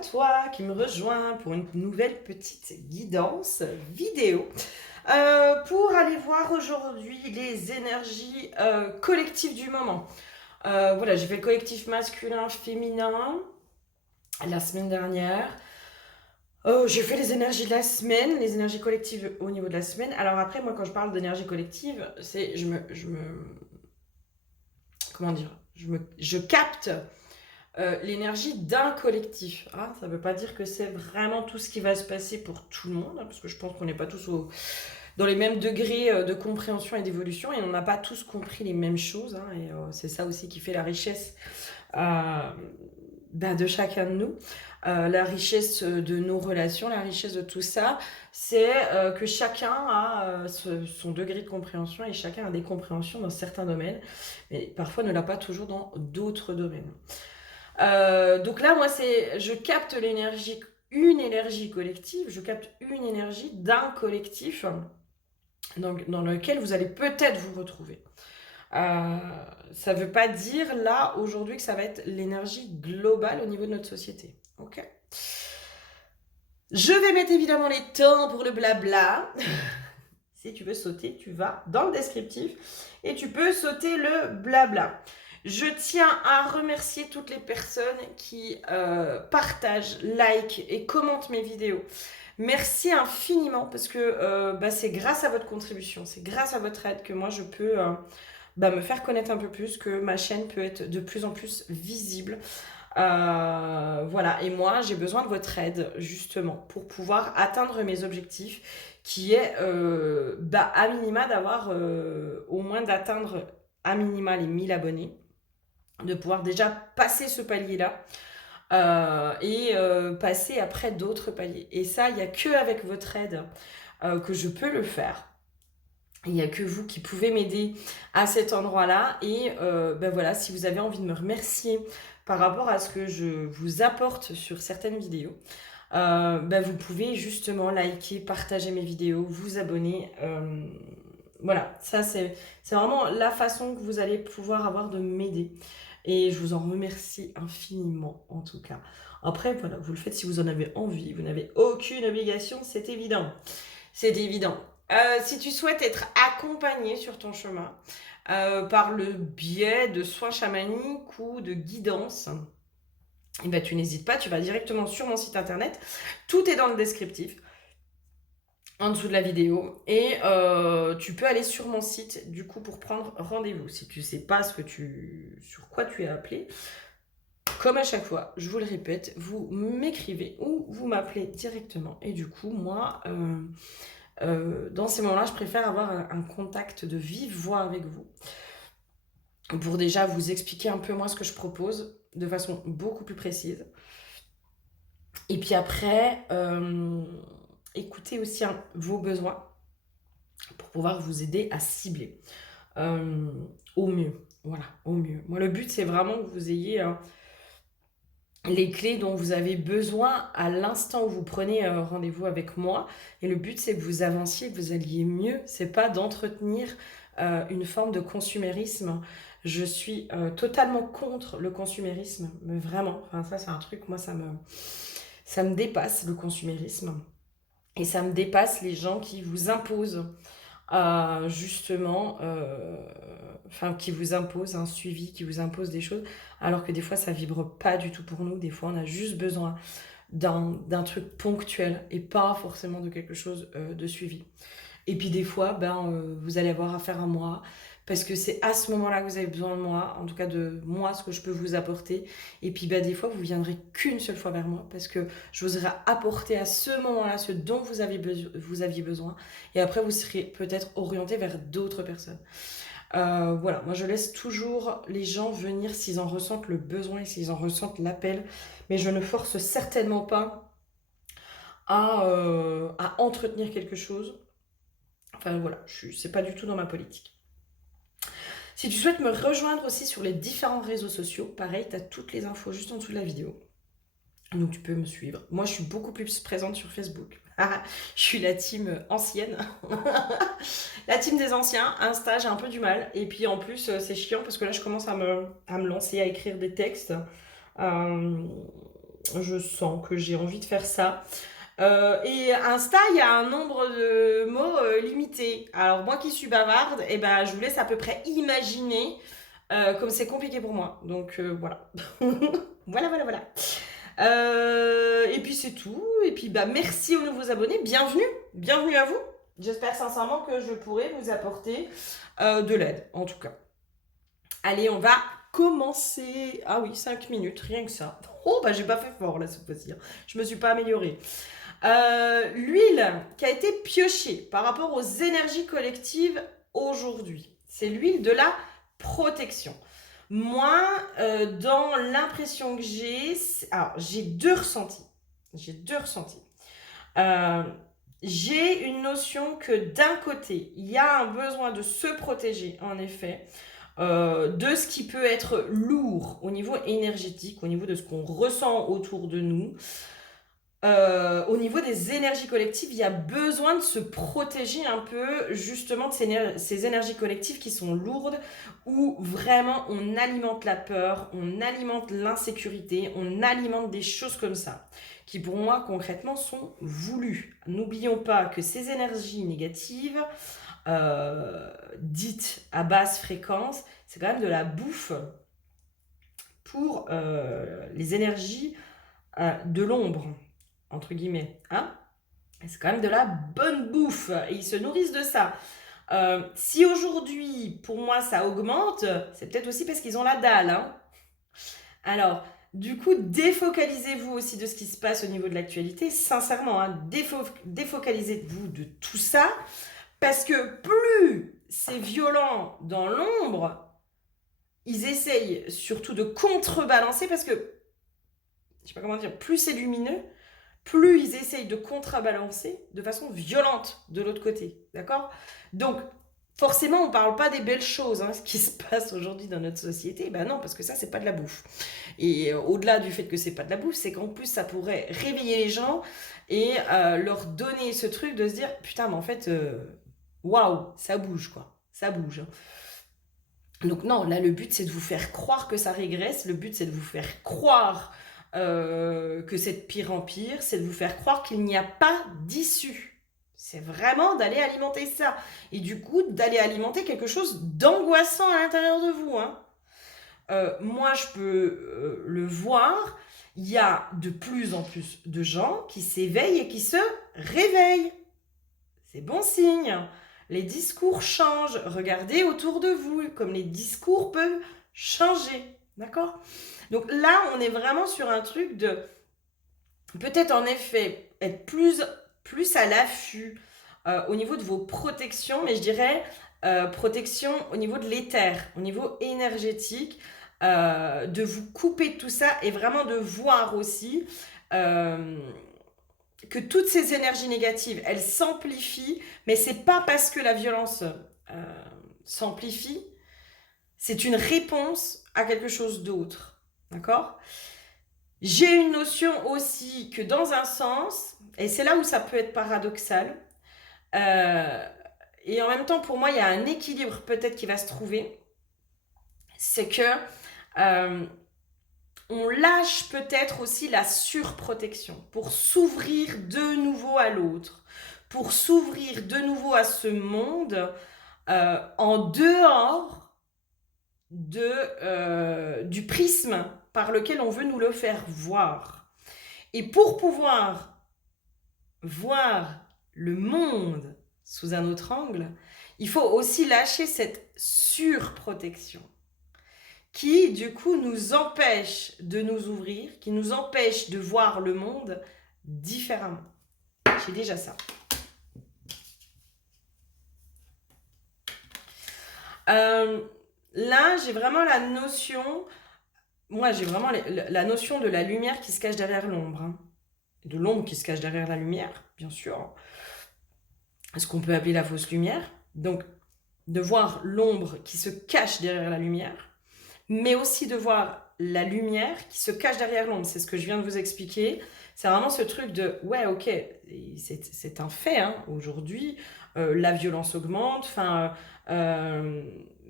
toi qui me rejoins pour une nouvelle petite guidance vidéo pour aller voir aujourd'hui les énergies collectives du moment. Voilà, j'ai fait le collectif masculin, féminin la semaine dernière. J'ai fait les énergies de la semaine, les énergies collectives au niveau de la semaine. Alors après, moi, quand je parle d'énergie collective, c'est comment dire, je capte l'énergie d'un collectif. Hein. Ça ne veut pas dire que c'est vraiment tout ce qui va se passer pour tout le monde, hein, parce que je pense qu'on n'est pas tous dans les mêmes degrés de compréhension et d'évolution, et on n'a pas tous compris les mêmes choses. Hein, et c'est ça aussi qui fait la richesse de chacun de nous. La richesse de nos relations, la richesse de tout ça, c'est que chacun a son degré de compréhension et chacun a des compréhensions dans certains domaines, mais parfois ne l'a pas toujours dans d'autres domaines. Donc là, moi, je capte une énergie collective, je capte une énergie d'un collectif dans lequel vous allez peut-être vous retrouver. Ça ne veut pas dire là, aujourd'hui, que ça va être l'énergie globale au niveau de notre société. Ok. Je vais mettre évidemment les temps pour le blabla. Si tu veux sauter, tu vas dans le descriptif et tu peux sauter le blabla. Je tiens à remercier toutes les personnes qui partagent, like et commentent mes vidéos. Merci infiniment parce que c'est grâce à votre contribution, c'est grâce à votre aide que moi je peux me faire connaître un peu plus, que ma chaîne peut être de plus en plus visible. Voilà, et moi j'ai besoin de votre aide justement pour pouvoir atteindre mes objectifs qui est à minima d'avoir au moins d'atteindre à minima les 1000 abonnés, de pouvoir déjà passer ce palier-là et passer après d'autres paliers. Et ça, il n'y a que avec votre aide que je peux le faire. Il n'y a que vous qui pouvez m'aider à cet endroit-là. Et voilà, si vous avez envie de me remercier par rapport à ce que je vous apporte sur certaines vidéos, vous pouvez justement liker, partager mes vidéos, vous abonner. Voilà, ça c'est vraiment la façon que vous allez pouvoir avoir de m'aider. Et je vous en remercie infiniment, en tout cas. Après, voilà, vous le faites si vous en avez envie. Vous n'avez aucune obligation, c'est évident. C'est évident. Si tu souhaites être accompagné sur ton chemin par le biais de soins chamaniques ou de guidance, tu n'hésites pas, tu vas directement sur mon site internet. Tout est dans le descriptif en dessous de la vidéo et tu peux aller sur mon site du coup pour prendre rendez-vous si tu sais pas sur quoi tu es appelé. Comme à chaque fois, je vous le répète, vous m'écrivez ou vous m'appelez directement et du coup moi dans ces moments-là je préfère avoir un contact de vive voix avec vous pour déjà vous expliquer un peu moi ce que je propose de façon beaucoup plus précise et puis après écoutez aussi vos besoins pour pouvoir vous aider à cibler au mieux. Voilà, au mieux. Moi, le but, c'est vraiment que vous ayez les clés dont vous avez besoin à l'instant où vous prenez rendez-vous avec moi. Et le but, c'est que vous avanciez, que vous alliez mieux. C'est pas d'entretenir une forme de consumérisme. Je suis totalement contre le consumérisme, mais vraiment. Enfin, ça, c'est un truc, moi, ça me dépasse, le consumérisme. Et ça me dépasse les gens qui vous imposent justement, qui vous imposent un suivi, qui vous imposent des choses, alors que des fois ça vibre pas du tout pour nous. Des fois on a juste besoin d'un truc ponctuel et pas forcément de quelque chose de suivi. Et puis des fois, vous allez avoir affaire à moi parce que c'est à ce moment-là que vous avez besoin de moi, en tout cas de moi, ce que je peux vous apporter. Et puis des fois, vous viendrez qu'une seule fois vers moi parce que je vous aurai apporté à ce moment-là ce dont vous aviez besoin. Et après, vous serez peut-être orienté vers d'autres personnes. Voilà, moi je laisse toujours les gens venir s'ils en ressentent le besoin et s'ils en ressentent l'appel. Mais je ne force certainement pas à entretenir quelque chose. Enfin voilà, c'est pas du tout dans ma politique. Si tu souhaites me rejoindre aussi sur les différents réseaux sociaux, pareil, tu as toutes les infos juste en dessous de la vidéo. Donc tu peux me suivre. Moi, je suis beaucoup plus présente sur Facebook. Je suis la team ancienne. La team des anciens. Insta, j'ai un peu du mal. Et puis en plus, c'est chiant parce que là, je commence à me lancer à écrire des textes. je sens que j'ai envie de faire ça. Et Insta, il y a un nombre de mots limité. Alors moi qui suis bavarde, eh ben, je vous laisse à peu près imaginer comme c'est compliqué pour moi. Donc voilà. Voilà. Et puis c'est tout. Et puis bah merci aux nouveaux abonnés. Bienvenue à vous. J'espère sincèrement que je pourrai vous apporter de l'aide, en tout cas. Allez, on va commencer. Ah oui, 5 minutes, rien que ça. Oh, bah j'ai pas fait fort là cette fois-ci. Je me suis pas améliorée. L'huile qui a été piochée par rapport aux énergies collectives aujourd'hui, c'est l'huile de la protection. Moi, dans l'impression que j'ai, alors j'ai deux ressentis. J'ai une notion que d'un côté, il y a un besoin de se protéger, en effet, de ce qui peut être lourd au niveau énergétique, au niveau de ce qu'on ressent autour de nous. Au niveau des énergies collectives, il y a besoin de se protéger un peu justement de ces énergies collectives qui sont lourdes, où vraiment on alimente la peur, on alimente l'insécurité, on alimente des choses comme ça, qui pour moi concrètement sont voulues. N'oublions pas que ces énergies négatives, dites à basse fréquence, c'est quand même de la bouffe pour les énergies de l'ombre, entre guillemets, hein. C'est quand même de la bonne bouffe et ils se nourrissent de ça. Si aujourd'hui, pour moi, ça augmente, c'est peut-être aussi parce qu'ils ont la dalle, hein. Alors, du coup, défocalisez-vous aussi de ce qui se passe au niveau de l'actualité, sincèrement, hein, défocalisez-vous de tout ça, parce que plus c'est violent dans l'ombre, ils essayent surtout de contrebalancer, parce que, je sais pas comment dire, plus c'est lumineux, plus ils essayent de contrebalancer de façon violente de l'autre côté, d'accord? Donc, forcément, on ne parle pas des belles choses, hein, ce qui se passe aujourd'hui dans notre société. Ben non, parce que ça, c'est pas de la bouffe. Et au-delà du fait que c'est pas de la bouffe, c'est qu'en plus, ça pourrait réveiller les gens et leur donner ce truc de se dire, putain, mais en fait, waouh, ça bouge, quoi. Ça bouge, hein. Donc non, là, le but, c'est de vous faire croire que ça régresse. Le but, c'est de vous faire croire que c'est de pire en pire. C'est de vous faire croire qu'il n'y a pas d'issue. C'est vraiment d'aller alimenter ça. Et du coup, d'aller alimenter quelque chose d'angoissant à l'intérieur de vous, hein. Moi, je peux le voir. Il y a de plus en plus de gens qui s'éveillent et qui se réveillent. C'est bon signe. Les discours changent. Regardez autour de vous comme les discours peuvent changer. D'accord? Donc là, on est vraiment sur un truc de peut-être en effet être plus à l'affût au niveau de vos protections, mais je dirais protection au niveau de l'éther, au niveau énergétique, de vous couper de tout ça et vraiment de voir aussi que toutes ces énergies négatives, elles s'amplifient, mais c'est pas parce que la violence s'amplifie, c'est une réponse à quelque chose d'autre, d'accord? J'ai une notion aussi que dans un sens, et c'est là où ça peut être paradoxal, et en même temps pour moi il y a un équilibre peut-être qui va se trouver, c'est que on lâche peut-être aussi la surprotection pour s'ouvrir de nouveau à l'autre, pour s'ouvrir de nouveau à ce monde en dehors du prisme par lequel on veut nous le faire voir. Et pour pouvoir voir le monde sous un autre angle, il faut aussi lâcher cette surprotection qui, du coup, nous empêche de nous ouvrir, qui nous empêche de voir le monde différemment. J'ai déjà ça. Là, j'ai vraiment la notion... Moi, j'ai vraiment la notion de la lumière qui se cache derrière l'ombre, hein. De l'ombre qui se cache derrière la lumière, bien sûr. Ce qu'on peut appeler la fausse lumière. Donc, de voir l'ombre qui se cache derrière la lumière, mais aussi de voir la lumière qui se cache derrière l'ombre. C'est ce que je viens de vous expliquer. C'est vraiment ce truc de, ouais, ok, c'est un fait, hein, aujourd'hui, la violence augmente,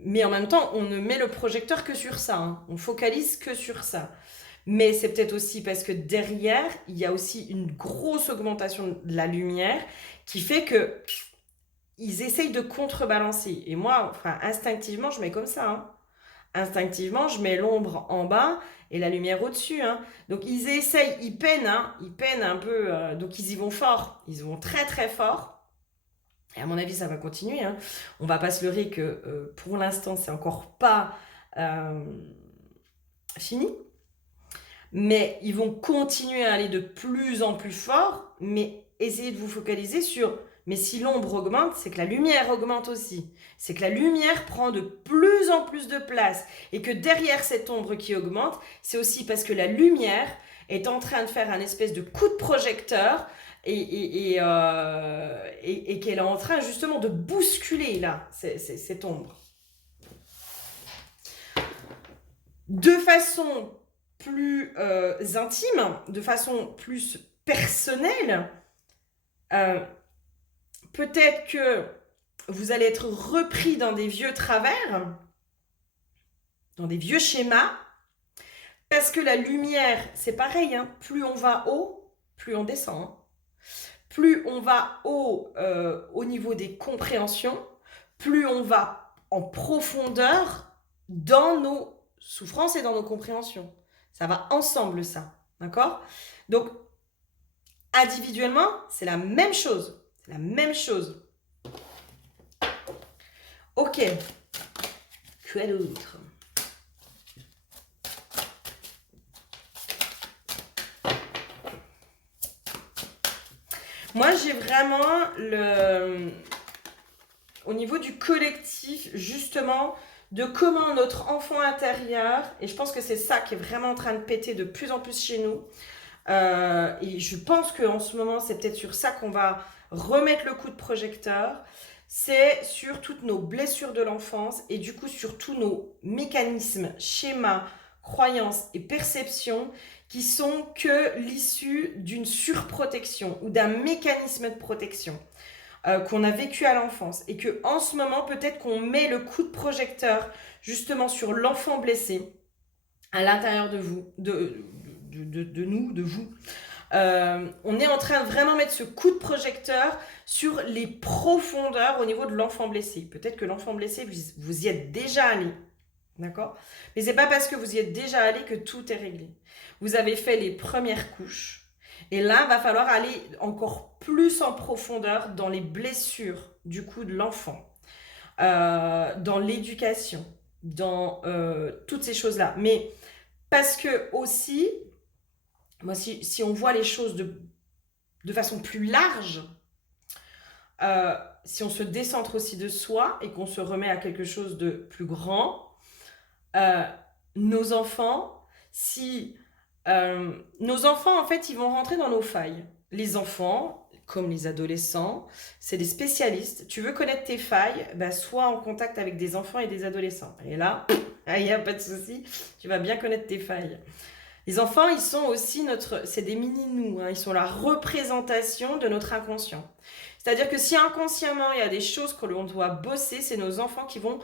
mais en même temps, on ne met le projecteur que sur ça, hein. On focalise que sur ça. Mais c'est peut-être aussi parce que derrière, il y a aussi une grosse augmentation de la lumière qui fait que ils essayent de contrebalancer. Et moi, enfin, instinctivement, je mets comme ça, hein. Instinctivement, je mets l'ombre en bas et la lumière au-dessus, hein. Donc ils essayent, ils peinent, hein, ils peinent un peu. Donc ils y vont fort, ils y vont très très fort. Et à mon avis, ça va continuer, hein. On va pas se leurrer que pour l'instant, c'est encore pas euh, fini. Mais ils vont continuer à aller de plus en plus fort. Mais essayez de vous focaliser sur... Mais si l'ombre augmente, c'est que la lumière augmente aussi. C'est que la lumière prend de plus en plus de place. Et que derrière cette ombre qui augmente, c'est aussi parce que la lumière est en train de faire un espèce de coup de projecteur et qu'elle est en train justement de bousculer là, cette ombre. De façon plus intime, de façon plus personnelle, peut-être que vous allez être repris dans des vieux travers, dans des vieux schémas, parce que la lumière, c'est pareil, hein, plus on va haut, plus on descend. Hein. Plus on va haut au niveau des compréhensions, plus on va en profondeur dans nos souffrances et dans nos compréhensions. Ça va ensemble, ça. D'accord? Donc, individuellement, c'est la même chose. C'est la même chose. Ok. Quoi d'autre? Moi, j'ai vraiment au niveau du collectif, justement, de comment notre enfant intérieur, et je pense que c'est ça qui est vraiment en train de péter de plus en plus chez nous, et je pense qu'en ce moment, c'est peut-être sur ça qu'on va remettre le coup de projecteur, c'est sur toutes nos blessures de l'enfance et du coup sur tous nos mécanismes, schémas, croyances et perceptions qui sont que l'issue d'une surprotection ou d'un mécanisme de protection qu'on a vécu à l'enfance et que en ce moment peut-être qu'on met le coup de projecteur justement sur l'enfant blessé à l'intérieur de vous, de nous, de vous. On est en train de vraiment mettre ce coup de projecteur sur les profondeurs au niveau de l'enfant blessé. Peut-être que l'enfant blessé, vous y êtes déjà allé. D'accord? Mais c'est pas parce que vous y êtes déjà allé que tout est réglé. Vous avez fait les premières couches. Et là, il va falloir aller encore plus en profondeur dans les blessures du coup de l'enfant, dans l'éducation, dans toutes ces choses-là. Mais parce que aussi, moi, si on voit les choses de façon plus large, si on se décentre aussi de soi et qu'on se remet à quelque chose de plus grand, nos enfants, nos enfants, en fait, ils vont rentrer dans nos failles. Les enfants, comme les adolescents, c'est des spécialistes. Tu veux connaître tes failles, bah, sois en contact avec des enfants et des adolescents. Et là, il n'y a pas de souci, tu vas bien connaître tes failles. Les enfants, ils sont aussi c'est des mini-nous, hein, ils sont la représentation de notre inconscient. C'est-à-dire que si inconsciemment, il y a des choses que l'on doit bosser, c'est nos enfants qui vont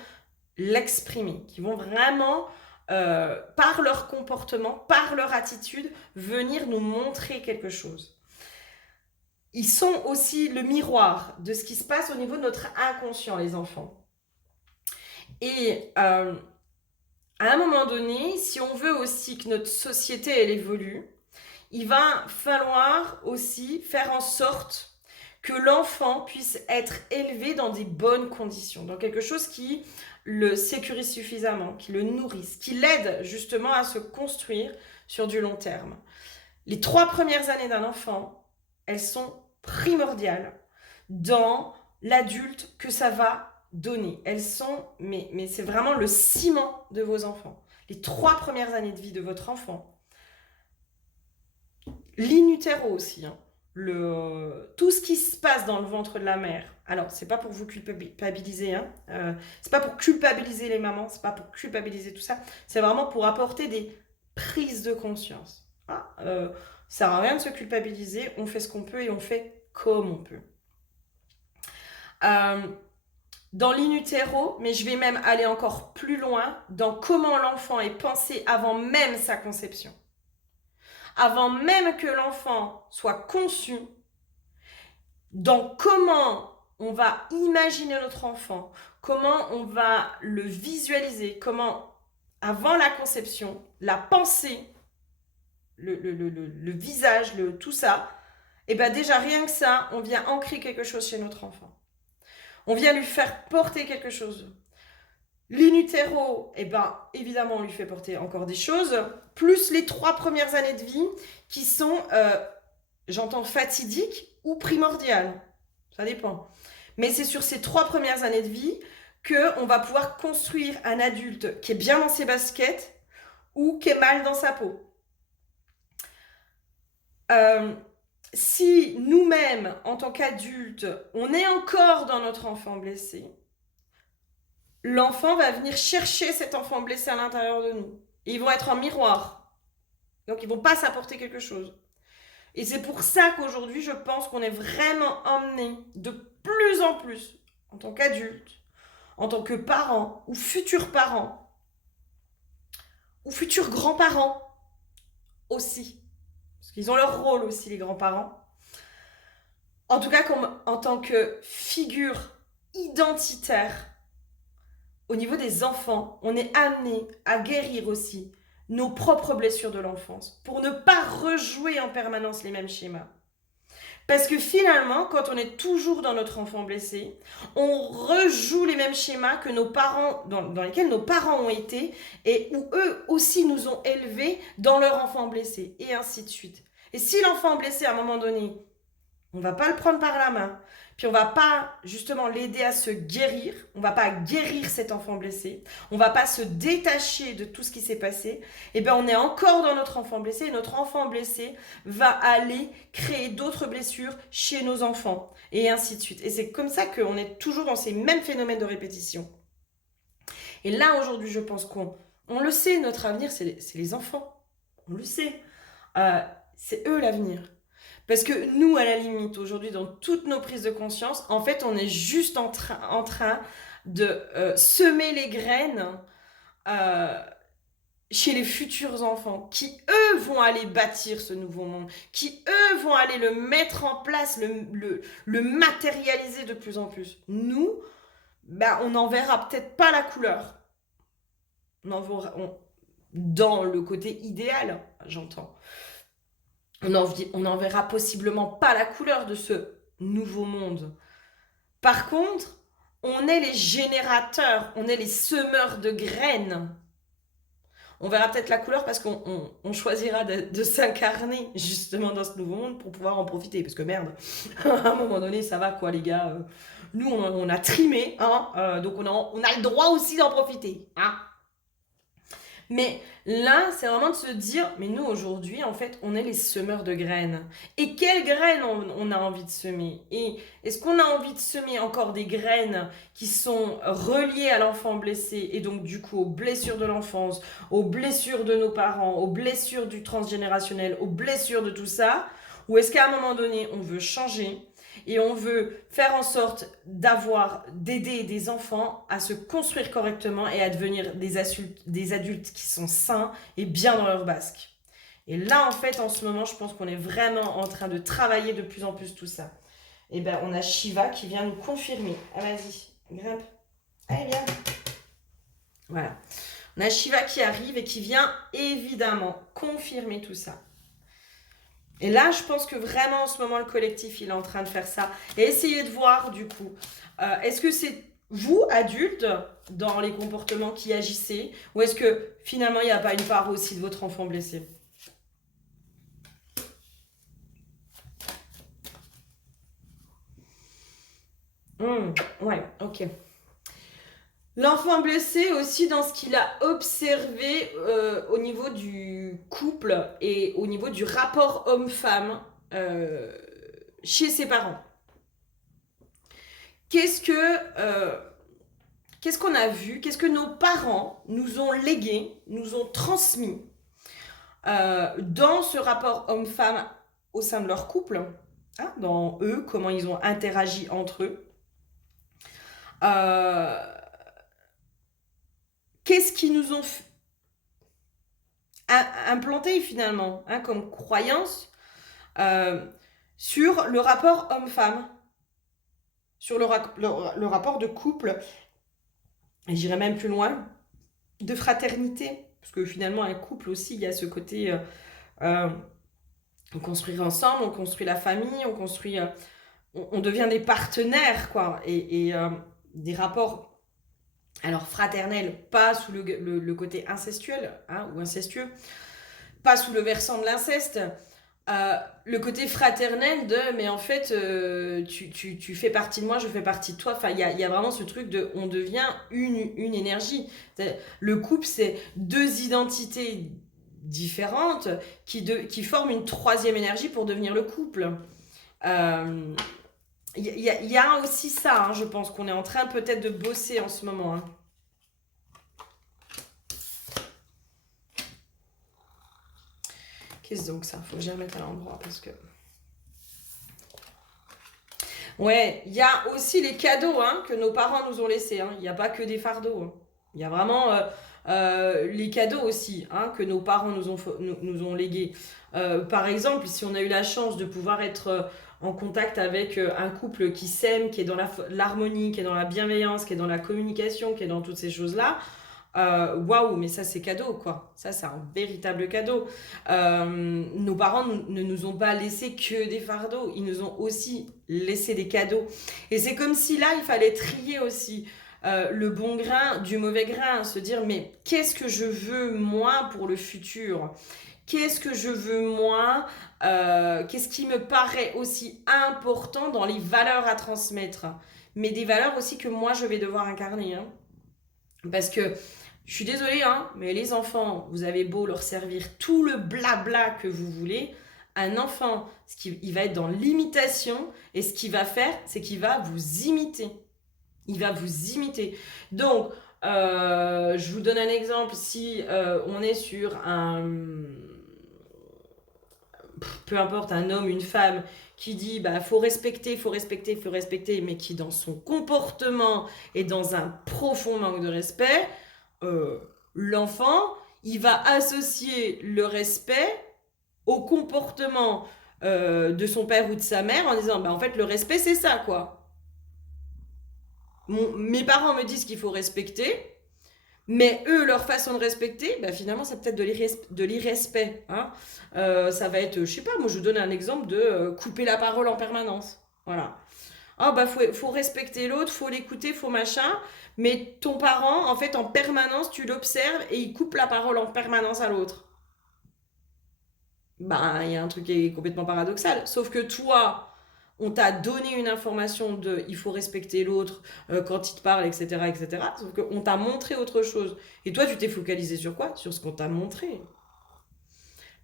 l'exprimer, qui vont vraiment, par leur comportement, par leur attitude, venir nous montrer quelque chose. Ils sont aussi le miroir de ce qui se passe au niveau de notre inconscient, les enfants. Et à un moment donné, si on veut aussi que notre société, elle évolue, il va falloir aussi faire en sorte que l'enfant puisse être élevé dans des bonnes conditions, dans quelque chose qui le sécurise suffisamment, qui le nourrisse, qui l'aide justement à se construire sur du long terme. Les 3 premières années d'un enfant, elles sont primordiales dans l'adulte que ça va donner. Elles sont, mais c'est vraiment le ciment de vos enfants. Les 3 premières années de vie de votre enfant. l'in utero aussi, hein. Tout ce qui se passe dans le ventre de la mère. Alors, c'est pas pour vous culpabiliser, hein. C'est pas pour culpabiliser les mamans, c'est pas pour culpabiliser tout ça. C'est vraiment pour apporter des prises de conscience. Ah, ça sert à rien de se culpabiliser, on fait ce qu'on peut et on fait comme on peut. Dans l'in utero, mais je vais même aller encore plus loin dans comment l'enfant est pensé avant même sa conception. avant même que l'enfant soit conçu, dans comment on va imaginer notre enfant, comment on va le visualiser, comment, avant la conception, la pensée, le visage, tout ça, et bien déjà rien que ça, on vient ancrer quelque chose chez notre enfant. On vient lui faire porter quelque chose. l'in utero, eh ben, évidemment, on lui fait porter encore des choses, plus les 3 premières années de vie qui sont, j'entends fatidiques ou primordiales. Ça dépend. Mais c'est sur ces 3 premières années de vie qu'on va pouvoir construire un adulte qui est bien dans ses baskets ou qui est mal dans sa peau. Si nous-mêmes, en tant qu'adultes, on est encore dans notre enfant blessé, l'enfant va venir chercher cet enfant blessé à l'intérieur de nous. Et ils vont être en miroir. Donc ils ne vont pas s'apporter quelque chose. Et c'est pour ça qu'aujourd'hui, je pense qu'on est vraiment emmené de plus en plus, en tant qu'adulte, en tant que parents, ou futurs parents, ou futurs grands-parents aussi. Parce qu'ils ont leur rôle aussi, les grands-parents. En tout cas, comme en tant que figure identitaire, au niveau des enfants, on est amené à guérir aussi nos propres blessures de l'enfance pour ne pas rejouer en permanence les mêmes schémas. Parce que finalement, quand on est toujours dans notre enfant blessé, on rejoue les mêmes schémas que nos parents, dans lesquels nos parents ont été et où eux aussi nous ont élevés dans leur enfant blessé, et ainsi de suite. Et si l'enfant blessé, à un moment donné, on ne va pas le prendre par la main, puis on ne va pas justement l'aider à se guérir, on ne va pas guérir cet enfant blessé, on ne va pas se détacher de tout ce qui s'est passé, et bien on est encore dans notre enfant blessé, et notre enfant blessé va aller créer d'autres blessures chez nos enfants, et ainsi de suite. Et c'est comme ça qu'on est toujours dans ces mêmes phénomènes de répétition. Et là, aujourd'hui, je pense qu'on le sait, notre avenir, c'est les enfants. On le sait. C'est eux l'avenir. Parce que nous, à la limite, aujourd'hui, dans toutes nos prises de conscience, en fait, on est juste en train de semer les graines chez les futurs enfants qui, eux, vont aller bâtir ce nouveau monde, qui, eux, vont aller le mettre en place, le matérialiser de plus en plus. Nous, ben, on n'en verra peut-être pas la couleur. Dans le côté idéal, j'entends. On n'en verra possiblement pas la couleur de ce nouveau monde. Par contre, on est les générateurs, on est les semeurs de graines. On verra peut-être la couleur parce qu'on choisira de s'incarner justement dans ce nouveau monde pour pouvoir en profiter. Parce que merde, à un moment donné, ça va quoi les gars. Nous, on a trimé, hein, donc on a le droit aussi d'en profiter. Hein. Mais là, c'est vraiment de se dire, mais nous aujourd'hui, en fait, on est les semeurs de graines. Et quelles graines on a envie de semer? Et est-ce qu'on a envie de semer encore des graines qui sont reliées à l'enfant blessé et donc du coup aux blessures de l'enfance, aux blessures de nos parents, aux blessures du transgénérationnel, aux blessures de tout ça? Ou est-ce qu'à un moment donné, on veut changer et on veut faire en sorte d'aider des enfants à se construire correctement et à devenir des adultes qui sont sains et bien dans leur basque. Et là, en fait, en ce moment, je pense qu'on est vraiment en train de travailler de plus en plus tout ça. Et bien, on a Shiva qui vient nous confirmer. Ah, vas-y, grimpe. Allez, viens. Voilà. On a Shiva qui arrive et qui vient évidemment confirmer tout ça. Et là, je pense que vraiment, en ce moment, le collectif, il est en train de faire ça. Et essayez de voir, du coup, est-ce que c'est vous, adultes, dans les comportements qui agissez, ou est-ce que, finalement, il n'y a pas une part aussi de votre enfant blessé? Ouais, ok. L'enfant blessé aussi dans ce qu'il a observé au niveau du couple et au niveau du rapport homme-femme chez ses parents. Qu'est-ce qu'on a vu? Qu'est-ce que nos parents nous ont légué, nous ont transmis dans ce rapport homme-femme au sein de leur couple, hein, dans eux, comment ils ont interagi entre eux. Qu'est-ce qu'ils nous ont implanté finalement, hein, comme croyance sur le rapport homme-femme, sur le rapport de couple, et j'irais même plus loin, de fraternité. Parce que finalement, un couple aussi, il y a ce côté, euh, on construit ensemble, on construit la famille, on construit, on devient des partenaires, quoi. Et des rapports, alors fraternels, pas sous le côté incestuel, hein, ou incestueux, pas sous le versant de l'inceste, le côté fraternel de mais en fait tu fais partie de moi, je fais partie de toi. Enfin, il y a vraiment ce truc de on devient une énergie. Le couple, c'est deux identités différentes qui forment une troisième énergie pour devenir le couple. Il y a aussi ça, hein, je pense qu'on est en train peut-être de bosser en ce moment, hein. Qu'est-ce donc ça? Faut que je les remette à l'endroit parce que... Ouais, il y a aussi les cadeaux, hein, que nos parents nous ont laissés, hein. Il n'y a pas que des fardeaux, hein. Il y a vraiment les cadeaux aussi, hein, que nos parents nous ont légués. Par exemple, si on a eu la chance de pouvoir être en contact avec un couple qui s'aime, qui est dans l'harmonie, qui est dans la bienveillance, qui est dans la communication, qui est dans toutes ces choses-là, waouh, mais ça c'est cadeau, quoi. Ça c'est un véritable cadeau. Nos parents ne nous ont pas laissé que des fardeaux, ils nous ont aussi laissé des cadeaux. Et c'est comme si là, il fallait trier aussi le bon grain du mauvais grain, se dire mais qu'est-ce que je veux moi pour le futur? Qu'est-ce que je veux moi? Qu'est-ce qui me paraît aussi important dans les valeurs à transmettre? Mais des valeurs aussi que moi je vais devoir incarner, hein. Parce que je suis désolée, hein, mais les enfants, vous avez beau leur servir tout le blabla que vous voulez, un enfant, il va être dans l'imitation, et ce qu'il va faire, c'est qu'il va vous imiter. Il va vous imiter. Donc, je vous donne un exemple. Si on est sur peu importe, un homme, une femme, qui dit bah faut respecter, faut respecter, faut respecter, mais qui dans son comportement est dans un profond manque de respect, l'enfant, il va associer le respect au comportement de son père ou de sa mère en disant bah en fait le respect c'est ça, quoi. Mes parents me disent qu'il faut respecter, mais eux, leur façon de respecter, bah, finalement, c'est peut-être de l'irrespect, hein. Ça va être, je sais pas, moi je vous donne un exemple de couper la parole en permanence. Voilà. Ah bah faut respecter l'autre, faut l'écouter, faut machin. Mais ton parent, en fait, en permanence, tu l'observes et il coupe la parole en permanence à l'autre. Bah, il y a un truc qui est complètement paradoxal. Sauf que toi, on t'a donné une information de il faut respecter l'autre quand il te parle, etc., etc. Sauf qu'on t'a montré autre chose. Et toi, tu t'es focalisé sur quoi? Sur ce qu'on t'a montré.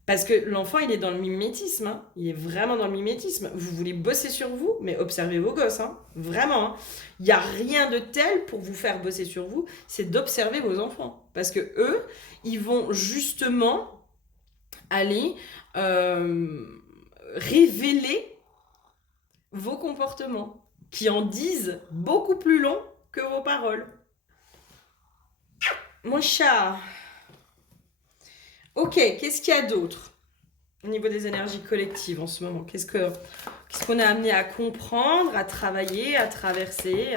Parce que l'enfant, il est dans le mimétisme, hein. Il est vraiment dans le mimétisme. Vous voulez bosser sur vous, mais observez vos gosses, hein. Vraiment, hein. Il n'y a rien de tel pour vous faire bosser sur vous, c'est d'observer vos enfants. Parce que eux, ils vont justement aller révéler vos comportements, qui en disent beaucoup plus long que vos paroles. Mon chat. Ok, qu'est-ce qu'il y a d'autre au niveau des énergies collectives en ce moment? Qu'est-ce qu'on a amené à comprendre, à travailler, à traverser,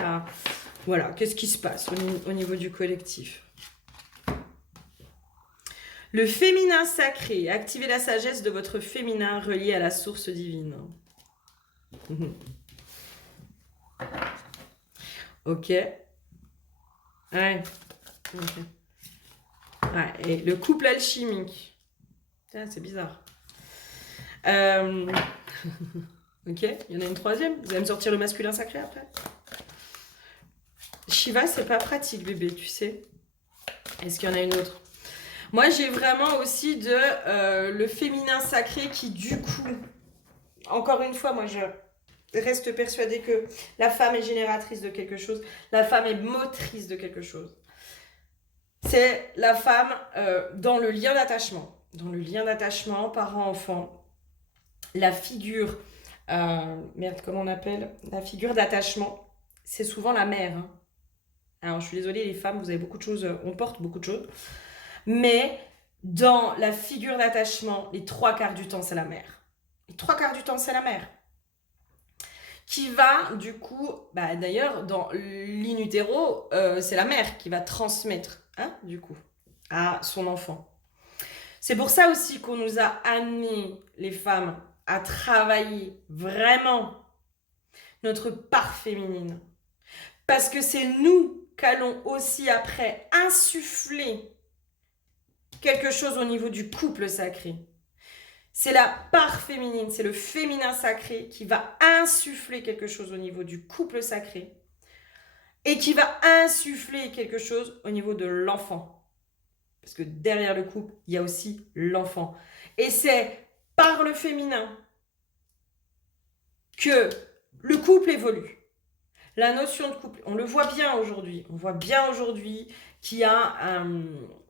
Voilà, qu'est-ce qui se passe au niveau du collectif? Le féminin sacré. Activez la sagesse de votre féminin relié à la source divine. Ok. Ouais. Okay. Ouais. Et le couple alchimique. C'est bizarre. Ok, il y en a une troisième. Vous allez me sortir le masculin sacré après? Shiva, c'est pas pratique, bébé, tu sais. Est-ce qu'il y en a une autre? Moi, j'ai vraiment aussi le féminin sacré qui, du coup, encore une fois, moi, je reste persuadée que la femme est génératrice de quelque chose. La femme est motrice de quelque chose. C'est la femme dans le lien d'attachement. Dans le lien d'attachement, parent-enfant. La figure... merde, comment on appelle? La figure d'attachement, c'est souvent la mère, hein. Alors, je suis désolée, les femmes, vous avez beaucoup de choses... on porte beaucoup de choses. Mais dans la figure d'attachement, les 3/4 du temps, c'est la mère. Les 3/4 du temps, c'est la mère. Qui va, du coup, d'ailleurs, dans l'in utero, c'est la mère qui va transmettre, hein, du coup, à son enfant. C'est pour ça aussi qu'on nous a amené, les femmes, à travailler vraiment notre part féminine. Parce que c'est nous qu'allons aussi après insuffler quelque chose au niveau du couple sacré. C'est la part féminine, c'est le féminin sacré qui va insuffler quelque chose au niveau du couple sacré et qui va insuffler quelque chose au niveau de l'enfant. Parce que derrière le couple, il y a aussi l'enfant. Et c'est par le féminin que le couple évolue. La notion de couple, on le voit bien aujourd'hui. On voit bien aujourd'hui qu'il y a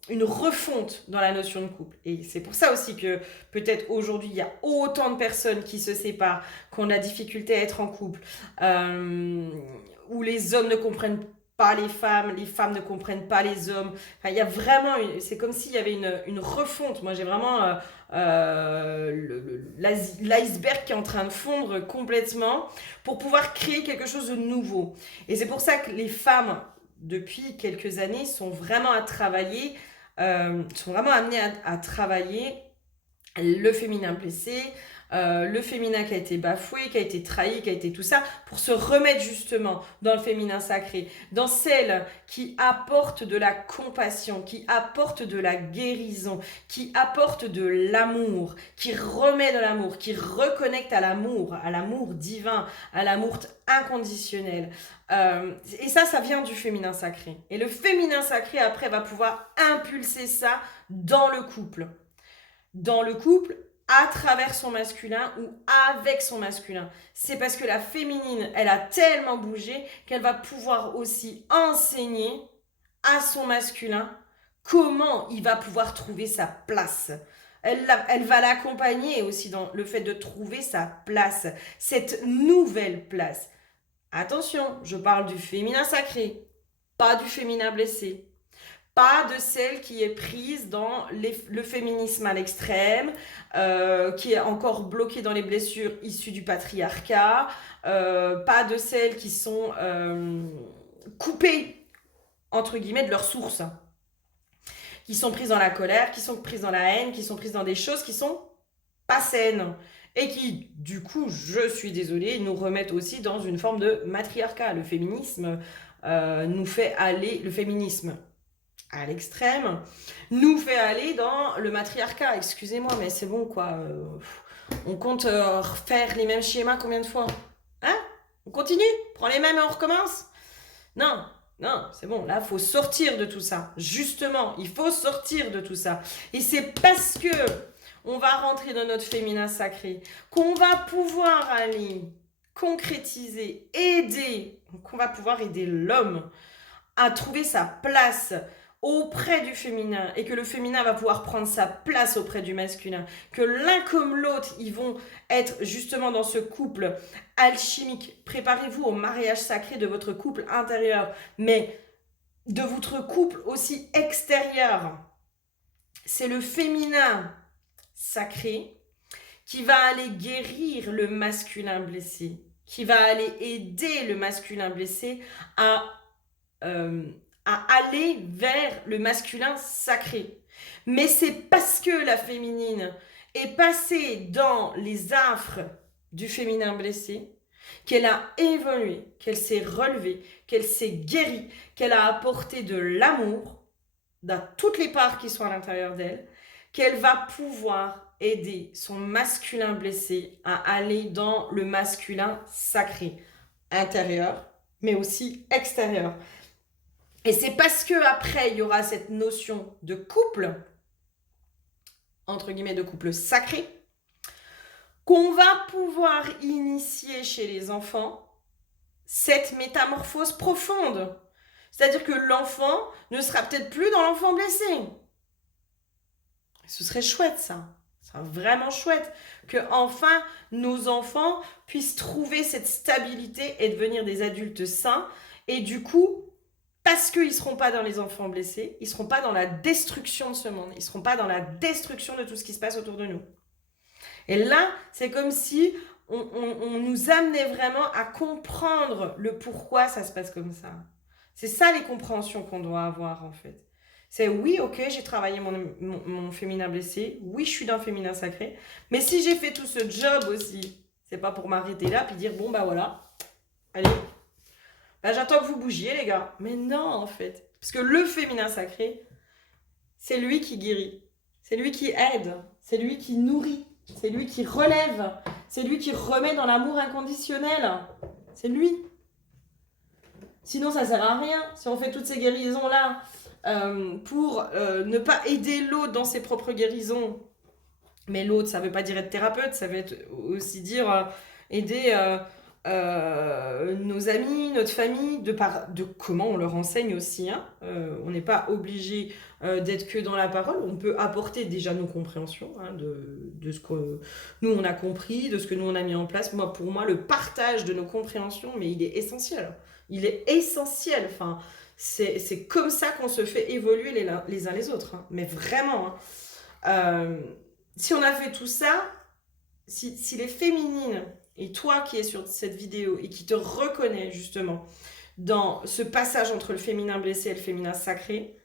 une refonte dans la notion de couple. Et c'est pour ça aussi que peut-être aujourd'hui, il y a autant de personnes qui se séparent, qu'on a difficulté à être en couple, où les hommes ne comprennent pas les femmes ne comprennent pas les hommes. Enfin, il y a vraiment, c'est comme s'il y avait une refonte. Moi, j'ai vraiment l'iceberg qui est en train de fondre complètement pour pouvoir créer quelque chose de nouveau. Et c'est pour ça que les femmes, depuis quelques années, sont vraiment amenées à travailler le féminin blessé, le féminin qui a été bafoué, qui a été trahi, qui a été tout ça, pour se remettre justement dans le féminin sacré, dans celle qui apporte de la compassion, qui apporte de la guérison, qui apporte de l'amour, qui remet de l'amour, qui reconnecte à l'amour divin, à l'amour inconditionnel. Et ça vient du féminin sacré. Et le féminin sacré, après, va pouvoir impulser ça dans le couple. Dans le couple, à travers son masculin ou avec son masculin. C'est parce que la féminine, elle a tellement bougé qu'elle va pouvoir aussi enseigner à son masculin comment il va pouvoir trouver sa place. Elle va l'accompagner aussi dans le fait de trouver sa place, cette nouvelle place. Attention, je parle du féminin sacré, pas du féminin blessé. Pas de celle qui est prise dans le féminisme à l'extrême, qui est encore bloquée dans les blessures issues du patriarcat, pas de celles qui sont coupées, entre guillemets, de leur source, qui sont prises dans la colère, qui sont prises dans la haine, qui sont prises dans des choses qui sont pas saines. Et qui, du coup, je suis désolée, nous remettent aussi dans une forme de matriarcat. Le féminisme nous fait aller... Le féminisme à l'extrême, nous fait aller dans le matriarcat. Excusez-moi, mais c'est bon, quoi. On compte refaire les mêmes schémas combien de fois? Hein? On continue? Prends les mêmes et on recommence? Non, non, c'est bon. Là, il faut sortir de tout ça. Justement, il faut sortir de tout ça. Et c'est parce que on va rentrer dans notre féminin sacré qu'on va pouvoir aller concrétiser, aider, qu'on va pouvoir aider l'homme à trouver sa place auprès du féminin et que le féminin va pouvoir prendre sa place auprès du masculin, que l'un comme l'autre, ils vont être justement dans ce couple alchimique. Préparez-vous au mariage sacré de votre couple intérieur, mais de votre couple aussi extérieur. C'est le féminin sacré qui va aller guérir le masculin blessé, qui va aller aider le masculin blessé à aller vers le masculin sacré. Mais c'est parce que la féminine est passée dans les affres du féminin blessé qu'elle a évolué, qu'elle s'est relevée, qu'elle s'est guérie, qu'elle a apporté de l'amour dans toutes les parts qui sont à l'intérieur d'elle, qu'elle va pouvoir aider son masculin blessé à aller dans le masculin sacré, intérieur, mais aussi extérieur. Et c'est parce que après il y aura cette notion de couple, entre guillemets de couple sacré, qu'on va pouvoir initier chez les enfants cette métamorphose profonde. C'est-à-dire que l'enfant ne sera peut-être plus dans l'enfant blessé. Ce serait chouette ça. Ce serait vraiment chouette que enfin nos enfants puissent trouver cette stabilité et devenir des adultes sains et du coup Parce qu'ils ne seront pas dans les enfants blessés, ils ne seront pas dans la destruction de ce monde, ils ne seront pas dans la destruction de tout ce qui se passe autour de nous. Et là, c'est comme si on nous amenait vraiment à comprendre le pourquoi ça se passe comme ça. C'est ça les compréhensions qu'on doit avoir en fait. C'est oui, ok, j'ai travaillé mon féminin blessé, oui, je suis dans le féminin sacré, mais si j'ai fait tout ce job aussi, c'est pas pour m'arrêter là puis dire bon bah voilà, allez, bah, j'attends que vous bougiez les gars. Mais non en fait, parce que le féminin sacré, c'est lui qui guérit, c'est lui qui aide, c'est lui qui nourrit, c'est lui qui relève, c'est lui qui remet dans l'amour inconditionnel, c'est lui. Sinon, ça sert à rien. Si on fait toutes ces guérisons-là pour ne pas aider l'autre dans ses propres guérisons, mais l'autre, ça ne veut pas dire être thérapeute, ça veut être aussi dire aider nos amis, notre famille, de comment on leur enseigne aussi. Hein. On n'est pas obligé d'être que dans la parole. On peut apporter déjà nos compréhensions hein, de ce que nous, on a compris, de ce que nous, on a mis en place. Pour moi, le partage de nos compréhensions, mais il est essentiel. Il est essentiel. Enfin, c'est comme ça qu'on se fait évoluer les uns les autres. Hein. Mais vraiment. Hein. Si on a fait tout ça, si les féminines, et toi qui es sur cette vidéo et qui te reconnais justement dans ce passage entre le féminin blessé et le féminin sacré,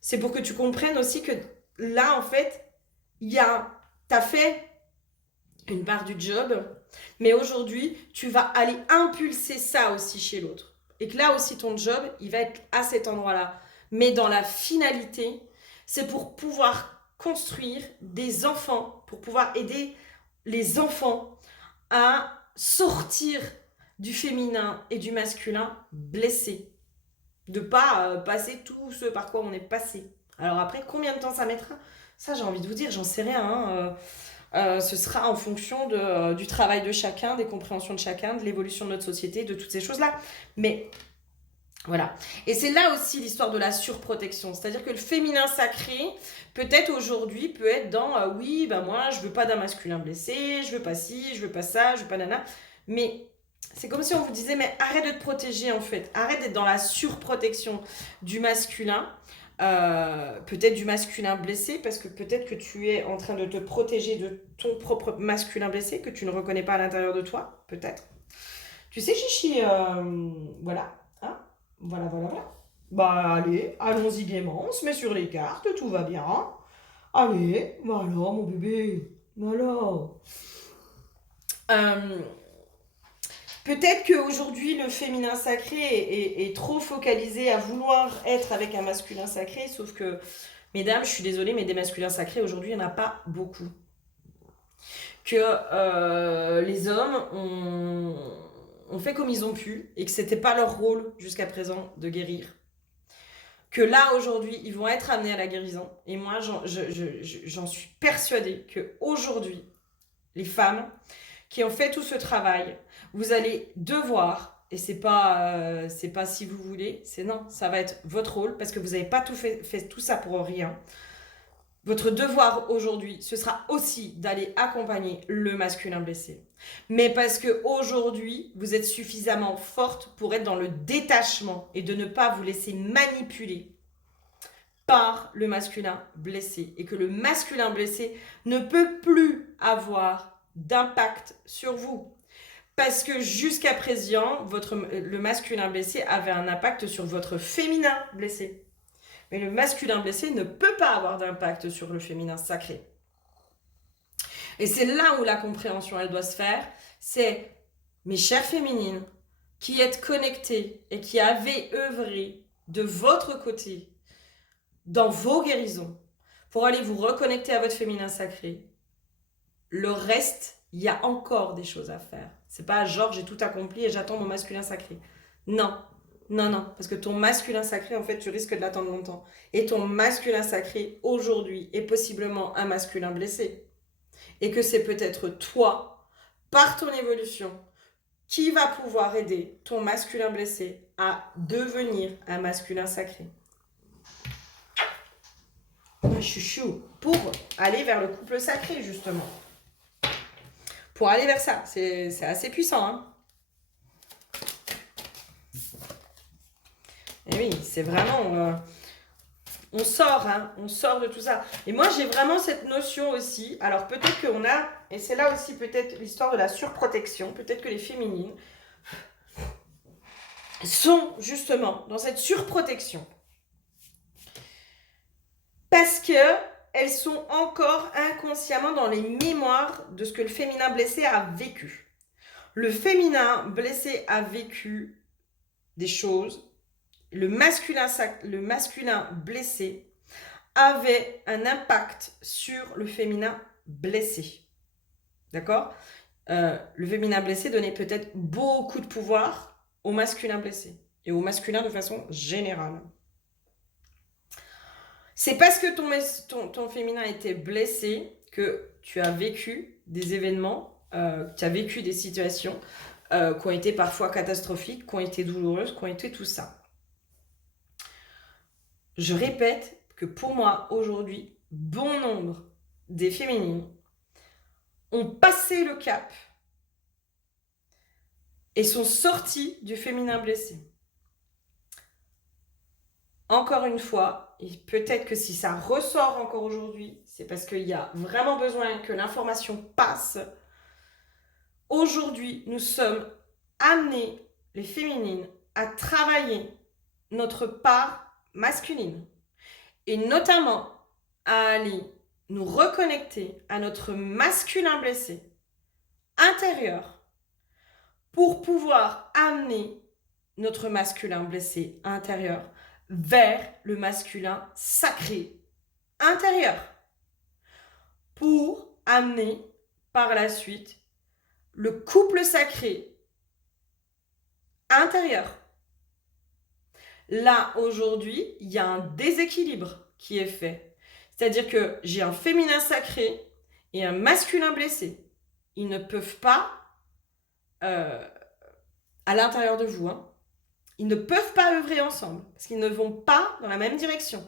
c'est pour que tu comprennes aussi que là, en fait, t'as fait une part du job, mais aujourd'hui, tu vas aller impulser ça aussi chez l'autre. Et que là aussi, ton job, il va être à cet endroit-là. Mais dans la finalité, c'est pour pouvoir construire des enfants, pour pouvoir aider les enfants à sortir du féminin et du masculin blessé. De pas passer tout ce par quoi on est passé. Alors après, combien de temps ça mettra? Ça, j'ai envie de vous dire, j'en sais rien. Hein. Ce sera en fonction du travail de chacun, des compréhensions de chacun, de l'évolution de notre société, de toutes ces choses-là. Mais voilà. Et c'est là aussi l'histoire de la surprotection. C'est-à-dire que le féminin sacré, peut-être aujourd'hui, peut être dans oui, bah moi, je veux pas d'un masculin blessé, je veux pas ci, je veux pas ça, je veux pas nana. Mais c'est comme si on vous disait, mais arrête de te protéger en fait. Arrête d'être dans la surprotection du masculin. Peut-être du masculin blessé, parce que peut-être que tu es en train de te protéger de ton propre masculin blessé, que tu ne reconnais pas à l'intérieur de toi, peut-être. Tu sais, Chichi, voilà. Hein. Voilà. Bah allez, allons-y gaiement, on se met sur les cartes, tout va bien. Allez, bah alors mon bébé, alors. Peut-être qu'aujourd'hui le féminin sacré est trop focalisé à vouloir être avec un masculin sacré, sauf que, mesdames, je suis désolée, mais des masculins sacrés aujourd'hui, il n'y en a pas beaucoup. Que les hommes ont fait comme ils ont pu et que c'était pas leur rôle jusqu'à présent de guérir. Que là aujourd'hui ils vont être amenés à la guérison. Et moi j'en suis persuadée que aujourd'hui les femmes qui ont fait tout ce travail, vous allez devoir, et c'est pas si vous voulez, c'est non, ça va être votre rôle parce que vous n'avez pas fait tout ça pour rien. Votre devoir aujourd'hui, ce sera aussi d'aller accompagner le masculin blessé. Mais parce que aujourd'hui, vous êtes suffisamment forte pour être dans le détachement et de ne pas vous laisser manipuler par le masculin blessé. Et que le masculin blessé ne peut plus avoir d'impact sur vous. Parce que jusqu'à présent, le masculin blessé avait un impact sur votre féminin blessé. Mais le masculin blessé ne peut pas avoir d'impact sur le féminin sacré. Et c'est là où la compréhension, elle doit se faire. C'est, mes chères féminines, qui êtes connectées et qui avez œuvré de votre côté dans vos guérisons pour aller vous reconnecter à votre féminin sacré. Le reste, il y a encore des choses à faire. C'est pas genre j'ai tout accompli et j'attends mon masculin sacré. Non, parce que ton masculin sacré, en fait, tu risques de l'attendre longtemps. Et ton masculin sacré, aujourd'hui, est possiblement un masculin blessé. Et que c'est peut-être toi, par ton évolution, qui va pouvoir aider ton masculin blessé à devenir un masculin sacré. Je suis chou pour aller vers le couple sacré, justement. Pour aller vers ça, c'est assez puissant, hein. Et oui, c'est vraiment... on sort, hein, on sort de tout ça. Et moi, j'ai vraiment cette notion aussi. Alors, peut-être qu'on a... Et c'est là aussi peut-être l'histoire de la surprotection. Peut-être que les féminines sont justement dans cette surprotection. Parce que elles sont encore inconsciemment dans les mémoires de ce que le féminin blessé a vécu. Le féminin blessé a vécu des choses. Le masculin blessé avait un impact sur le féminin blessé. D'accord ? Le féminin blessé donnait peut-être beaucoup de pouvoir au masculin blessé. Et au masculin de façon générale. C'est parce que ton féminin était blessé que tu as vécu des événements, tu as vécu des situations qui ont été parfois catastrophiques, qui ont été douloureuses, qui ont été tout ça. Je répète que pour moi, aujourd'hui, bon nombre des féminines ont passé le cap et sont sorties du féminin blessé. Encore une fois, et peut-être que si ça ressort encore aujourd'hui, c'est parce qu'il y a vraiment besoin que l'information passe. Aujourd'hui, nous sommes amenés, les féminines, à travailler notre part masculine. Et notamment à aller nous reconnecter à notre masculin blessé intérieur pour pouvoir amener notre masculin blessé intérieur vers le masculin sacré intérieur pour amener par la suite le couple sacré intérieur. Là, aujourd'hui, il y a un déséquilibre qui est fait. C'est-à-dire que j'ai un féminin sacré et un masculin blessé. Ils ne peuvent pas, à l'intérieur de vous, hein, ils ne peuvent pas œuvrer ensemble parce qu'ils ne vont pas dans la même direction.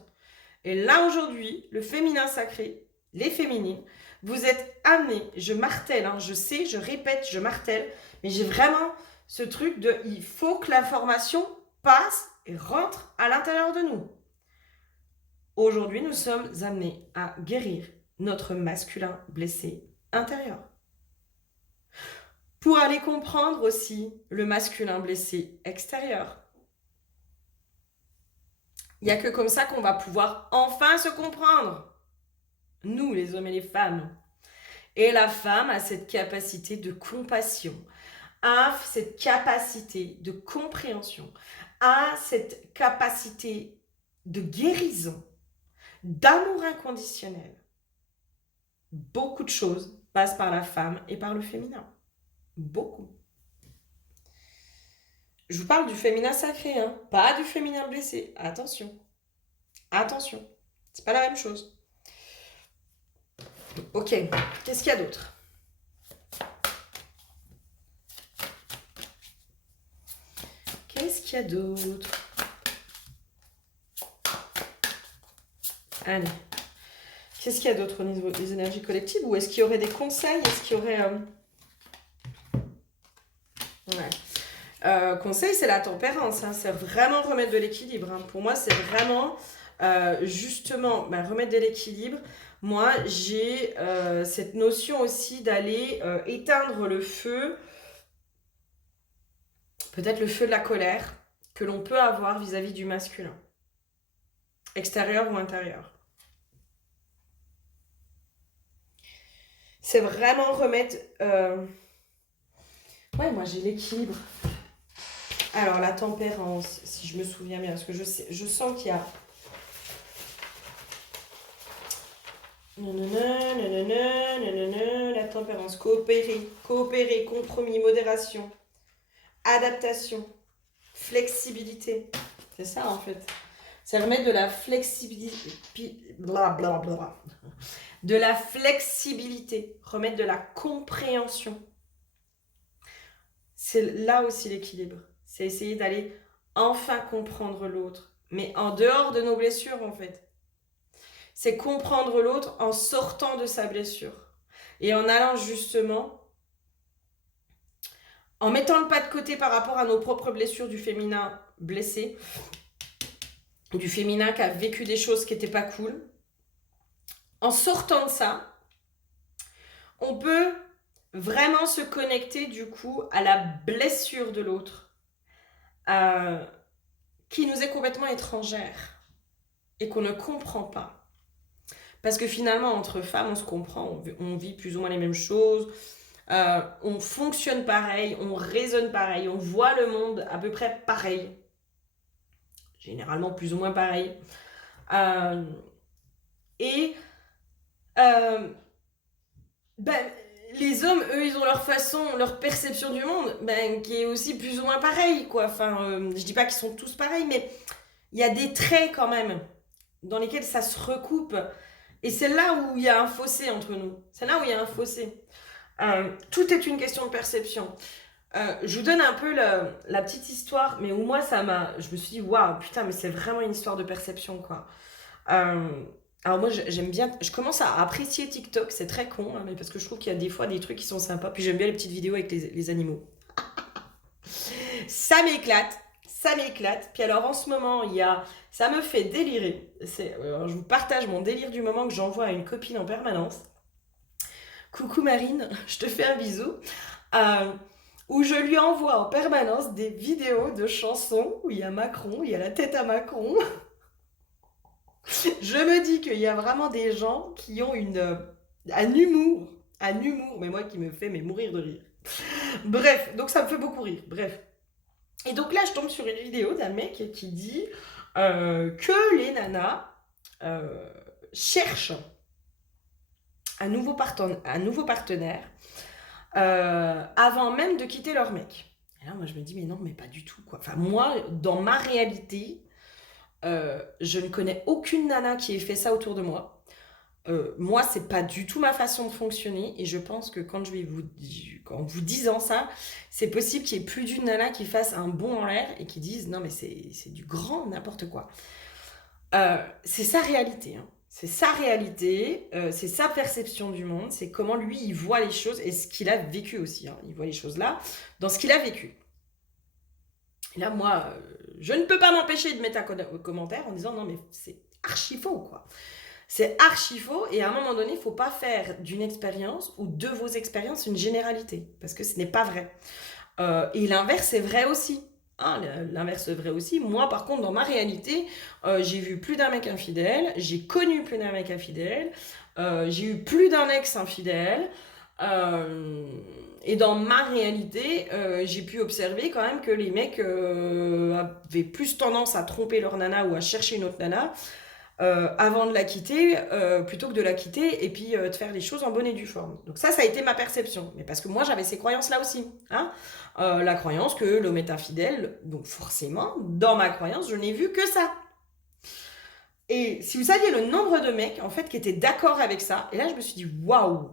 Et là, aujourd'hui, le féminin sacré, les féminines, vous êtes amenés, je martèle, hein, je sais, je répète, je martèle, mais j'ai vraiment ce truc de il faut que l'information passe et rentre à l'intérieur de nous. Aujourd'hui, nous sommes amenés à guérir notre masculin blessé intérieur. Pour aller comprendre aussi le masculin blessé extérieur. Il n'y a que comme ça qu'on va pouvoir enfin se comprendre. Nous, les hommes et les femmes. Et la femme a cette capacité de compassion, a cette capacité de compréhension, a cette capacité de guérison, d'amour inconditionnel. Beaucoup de choses passent par la femme et par le féminin. Beaucoup. Je vous parle du féminin sacré, hein, pas du féminin blessé. Attention. Attention. C'est pas la même chose. Ok. Qu'est-ce qu'il y a d'autre ? Qu'est-ce qu'il y a d'autre ? Allez. Qu'est-ce qu'il y a d'autre au niveau des énergies collectives ? Ou est-ce qu'il y aurait des conseils ? Est-ce qu'il y aurait... Ouais. Conseil, c'est la tempérance. Hein. C'est vraiment remettre de l'équilibre. Hein. Pour moi, c'est vraiment justement remettre de l'équilibre. Moi, j'ai cette notion aussi d'aller éteindre le feu, peut-être le feu de la colère que l'on peut avoir vis-à-vis du masculin, extérieur ou intérieur. C'est vraiment remettre... Ouais, moi j'ai l'équilibre. Alors, la tempérance, si je me souviens bien, parce que je sens qu'il y a... La tempérance, coopérer, compromis, modération, adaptation, flexibilité. C'est ça en fait. C'est remettre de la flexibilité. De la flexibilité. Remettre de la compréhension. C'est là aussi l'équilibre. C'est essayer d'aller enfin comprendre l'autre. Mais en dehors de nos blessures en fait. C'est comprendre l'autre en sortant de sa blessure. Et en allant justement, en mettant le pas de côté par rapport à nos propres blessures du féminin blessé, du féminin qui a vécu des choses qui n'étaient pas cool. En sortant de ça, on peut vraiment se connecter du coup à la blessure de l'autre, qui nous est complètement étrangère et qu'on ne comprend pas. Parce que finalement, entre femmes, on se comprend, on vit plus ou moins les mêmes choses, on fonctionne pareil, on raisonne pareil, on voit le monde à peu près pareil. Généralement plus ou moins pareil. Et les hommes, eux, ils ont leur façon, leur perception du monde, qui est aussi plus ou moins pareille, quoi. Enfin, je dis pas qu'ils sont tous pareils, mais il y a des traits quand même dans lesquels ça se recoupe. Et c'est là où il y a un fossé entre nous. C'est là où il y a un fossé. Tout est une question de perception. Je vous donne un peu la petite histoire, mais où moi, je me suis dit, waouh, putain, mais c'est vraiment une histoire de perception, quoi. Alors moi, j'aime bien, je commence à apprécier TikTok, c'est très con, hein, mais parce que je trouve qu'il y a des fois des trucs qui sont sympas. Puis j'aime bien les petites vidéos avec les animaux. Ça m'éclate, ça m'éclate. Puis alors en ce moment, ça me fait délirer. Alors, je vous partage mon délire du moment que j'envoie à une copine en permanence. Coucou Marine, je te fais un bisou. Où je lui envoie en permanence des vidéos de chansons où il y a Macron, il y a la tête à Macron. Je me dis qu'il y a vraiment des gens qui ont un humour, mais moi qui me fait mourir de rire. Bref, donc ça me fait beaucoup rire, bref. Et donc là, je tombe sur une vidéo d'un mec qui dit que les nanas cherchent un nouveau partenaire avant même de quitter leur mec. Et là, moi, je me dis, mais non, mais pas du tout, quoi. Enfin, moi, dans ma réalité, je ne connais aucune nana qui ait fait ça autour de moi. Moi, c'est pas du tout ma façon de fonctionner, et je pense que en vous disant ça, c'est possible qu'il y ait plus d'une nana qui fasse un bond en l'air et qui dise non mais c'est du grand n'importe quoi. C'est sa réalité, hein. C'est sa réalité, c'est sa perception du monde, c'est comment lui il voit les choses et ce qu'il a vécu aussi, hein. Il voit les choses là dans ce qu'il a vécu. Et là, moi, je ne peux pas m'empêcher de mettre un commentaire en disant non mais c'est archi faux, quoi. C'est archi faux, et à un moment donné, il ne faut pas faire d'une expérience ou de vos expériences une généralité, parce que ce n'est pas vrai. Et l'inverse est vrai aussi. Hein, l'inverse est vrai aussi. Moi, par contre, dans ma réalité, j'ai vu plus d'un mec infidèle, j'ai connu plus d'un mec infidèle, j'ai eu plus d'un ex infidèle. Et dans ma réalité, j'ai pu observer quand même que les mecs avaient plus tendance à tromper leur nana ou à chercher une autre nana avant de la quitter, plutôt que de la quitter et puis de faire les choses en bonne et due forme. Donc ça a été ma perception. Mais parce que moi, j'avais ces croyances-là aussi. Hein, la croyance que l'homme est infidèle. Donc forcément, dans ma croyance, je n'ai vu que ça. Et si vous saviez le nombre de mecs, en fait, qui étaient d'accord avec ça, et là, je me suis dit, waouh,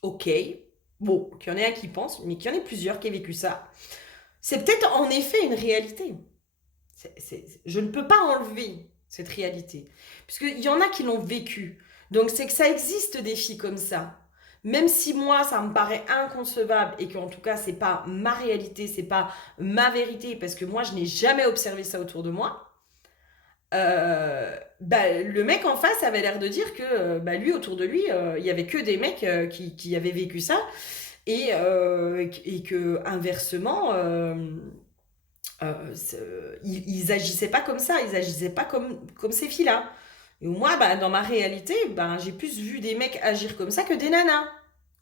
ok, bon, qu'il y en ait un qui pense, mais qu'il y en ait plusieurs qui aient vécu ça. C'est peut-être en effet une réalité. Je ne peux pas enlever cette réalité. Puisqu'il y en a qui l'ont vécu. Donc c'est que ça existe des filles comme ça. Même si moi, ça me paraît inconcevable et qu'en tout cas, c'est pas ma réalité, c'est pas ma vérité, parce que moi, je n'ai jamais observé ça autour de moi. Le mec en face avait l'air de dire que lui, autour de lui, il y avait que des mecs qui avaient vécu ça et que inversement, ils agissaient pas comme ça, ils agissaient pas comme ces filles-là. Et moi, dans ma réalité, j'ai plus vu des mecs agir comme ça que des nanas.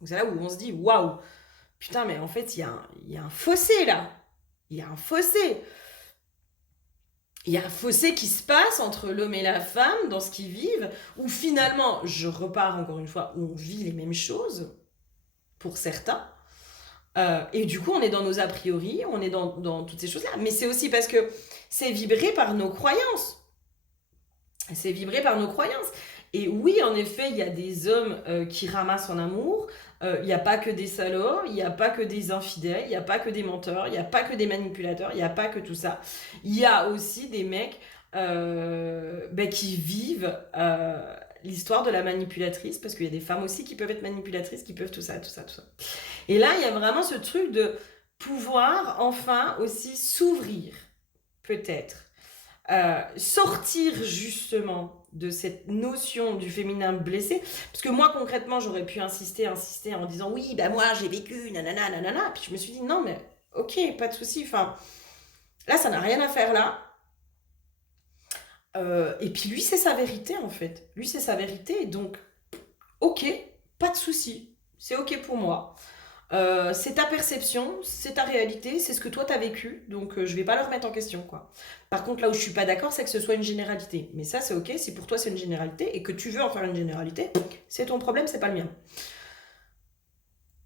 Donc c'est là où on se dit, waouh, putain, mais en fait, il y a un fossé là. Il y a un fossé. Il y a un fossé qui se passe entre l'homme et la femme dans ce qu'ils vivent, où finalement, je repars encore une fois, où on vit les mêmes choses, pour certains. Et du coup, on est dans nos a priori, on est dans toutes ces choses-là. Mais c'est aussi parce que c'est vibré par nos croyances. C'est vibré par nos croyances. Et oui, en effet, il y a des hommes qui ramassent en amour. Il n'y a pas que des salauds, il n'y a pas que des infidèles, il n'y a pas que des menteurs, il n'y a pas que des manipulateurs, il n'y a pas que tout ça. Il y a aussi des mecs qui vivent l'histoire de la manipulatrice, parce qu'il y a des femmes aussi qui peuvent être manipulatrices, qui peuvent tout ça, tout ça, tout ça. Et là, il y a vraiment ce truc de pouvoir enfin aussi s'ouvrir, peut-être, sortir justement de cette notion du féminin blessé, parce que moi concrètement j'aurais pu insister en disant oui bah moi j'ai vécu nanana nanana, puis je me suis dit non mais ok pas de souci, enfin là ça n'a rien à faire là. Et puis lui c'est sa vérité en fait, lui c'est sa vérité, donc ok, pas de souci, c'est ok pour moi. C'est ta perception, c'est ta réalité, c'est ce que toi t'as vécu, donc je vais pas le remettre en question quoi. Par contre là où je suis pas d'accord c'est que ce soit une généralité, mais ça c'est ok, si pour toi c'est une généralité et que tu veux en faire une généralité, c'est ton problème, c'est pas le mien.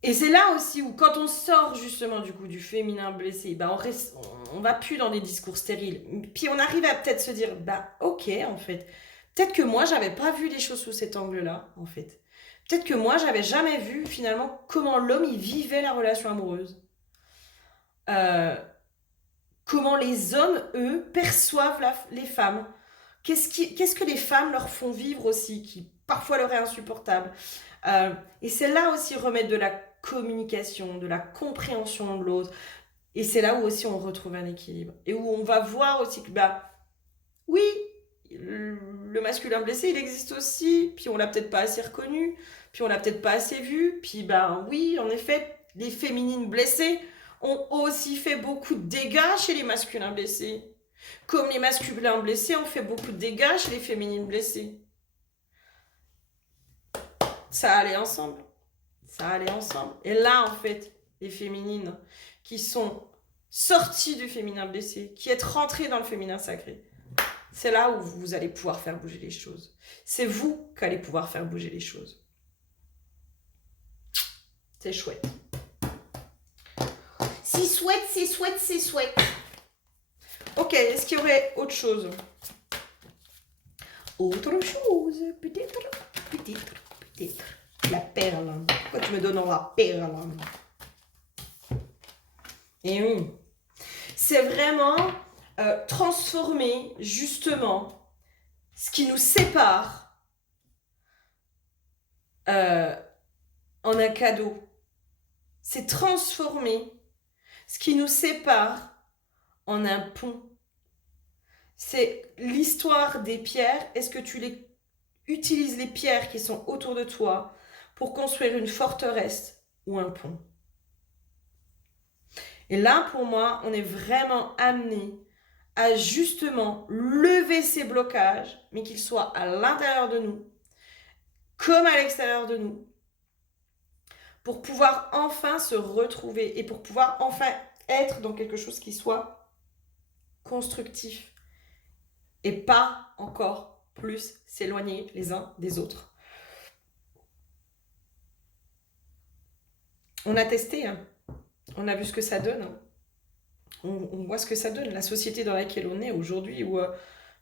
Et c'est là aussi où quand on sort justement du coup du féminin blessé, bah on va plus dans des discours stériles, puis on arrive à peut-être se dire bah ok en fait, peut-être que moi j'avais pas vu les choses sous cet angle-là en fait. Peut-être que moi, j'avais jamais vu finalement comment l'homme il vivait la relation amoureuse. Euh, comment les hommes, eux, perçoivent les femmes. Qu'est-ce que les femmes leur font vivre aussi, qui parfois leur est insupportable. Et c'est là aussi remettre de la communication, de la compréhension de l'autre. Et c'est là où aussi on retrouve un équilibre. Et où on va voir aussi que, bah, oui, le masculin blessé, il existe aussi, puis on l'a peut-être pas assez reconnu, puis on l'a peut-être pas assez vu, puis ben oui, en effet, les féminines blessées ont aussi fait beaucoup de dégâts chez les masculins blessés. Comme les masculins blessés ont fait beaucoup de dégâts chez les féminines blessées. Ça allait ensemble. Ça allait ensemble. Et là, en fait, les féminines qui sont sorties du féminin blessé, qui est rentrées dans le féminin sacré, c'est là où vous allez pouvoir faire bouger les choses. C'est vous qui allez pouvoir faire bouger les choses. C'est chouette. C'est chouette, c'est chouette, c'est chouette. Ok, est-ce qu'il y aurait autre chose? Autre chose, peut-être. La perle. Pourquoi tu me donnes la perle? Et oui. C'est vraiment transformer justement ce qui nous sépare en un cadeau. C'est transformer ce qui nous sépare en un pont. C'est l'histoire des pierres. Est-ce que tu utilises les pierres qui sont autour de toi pour construire une forteresse ou un pont? Et là, pour moi, on est vraiment amené à justement lever ces blocages, mais qu'ils soient à l'intérieur de nous, comme à l'extérieur de nous, pour pouvoir enfin se retrouver et pour pouvoir enfin être dans quelque chose qui soit constructif et pas encore plus s'éloigner les uns des autres. On a testé, hein. On a vu ce que ça donne. Hein. On voit ce que ça donne. La société dans laquelle on est aujourd'hui, où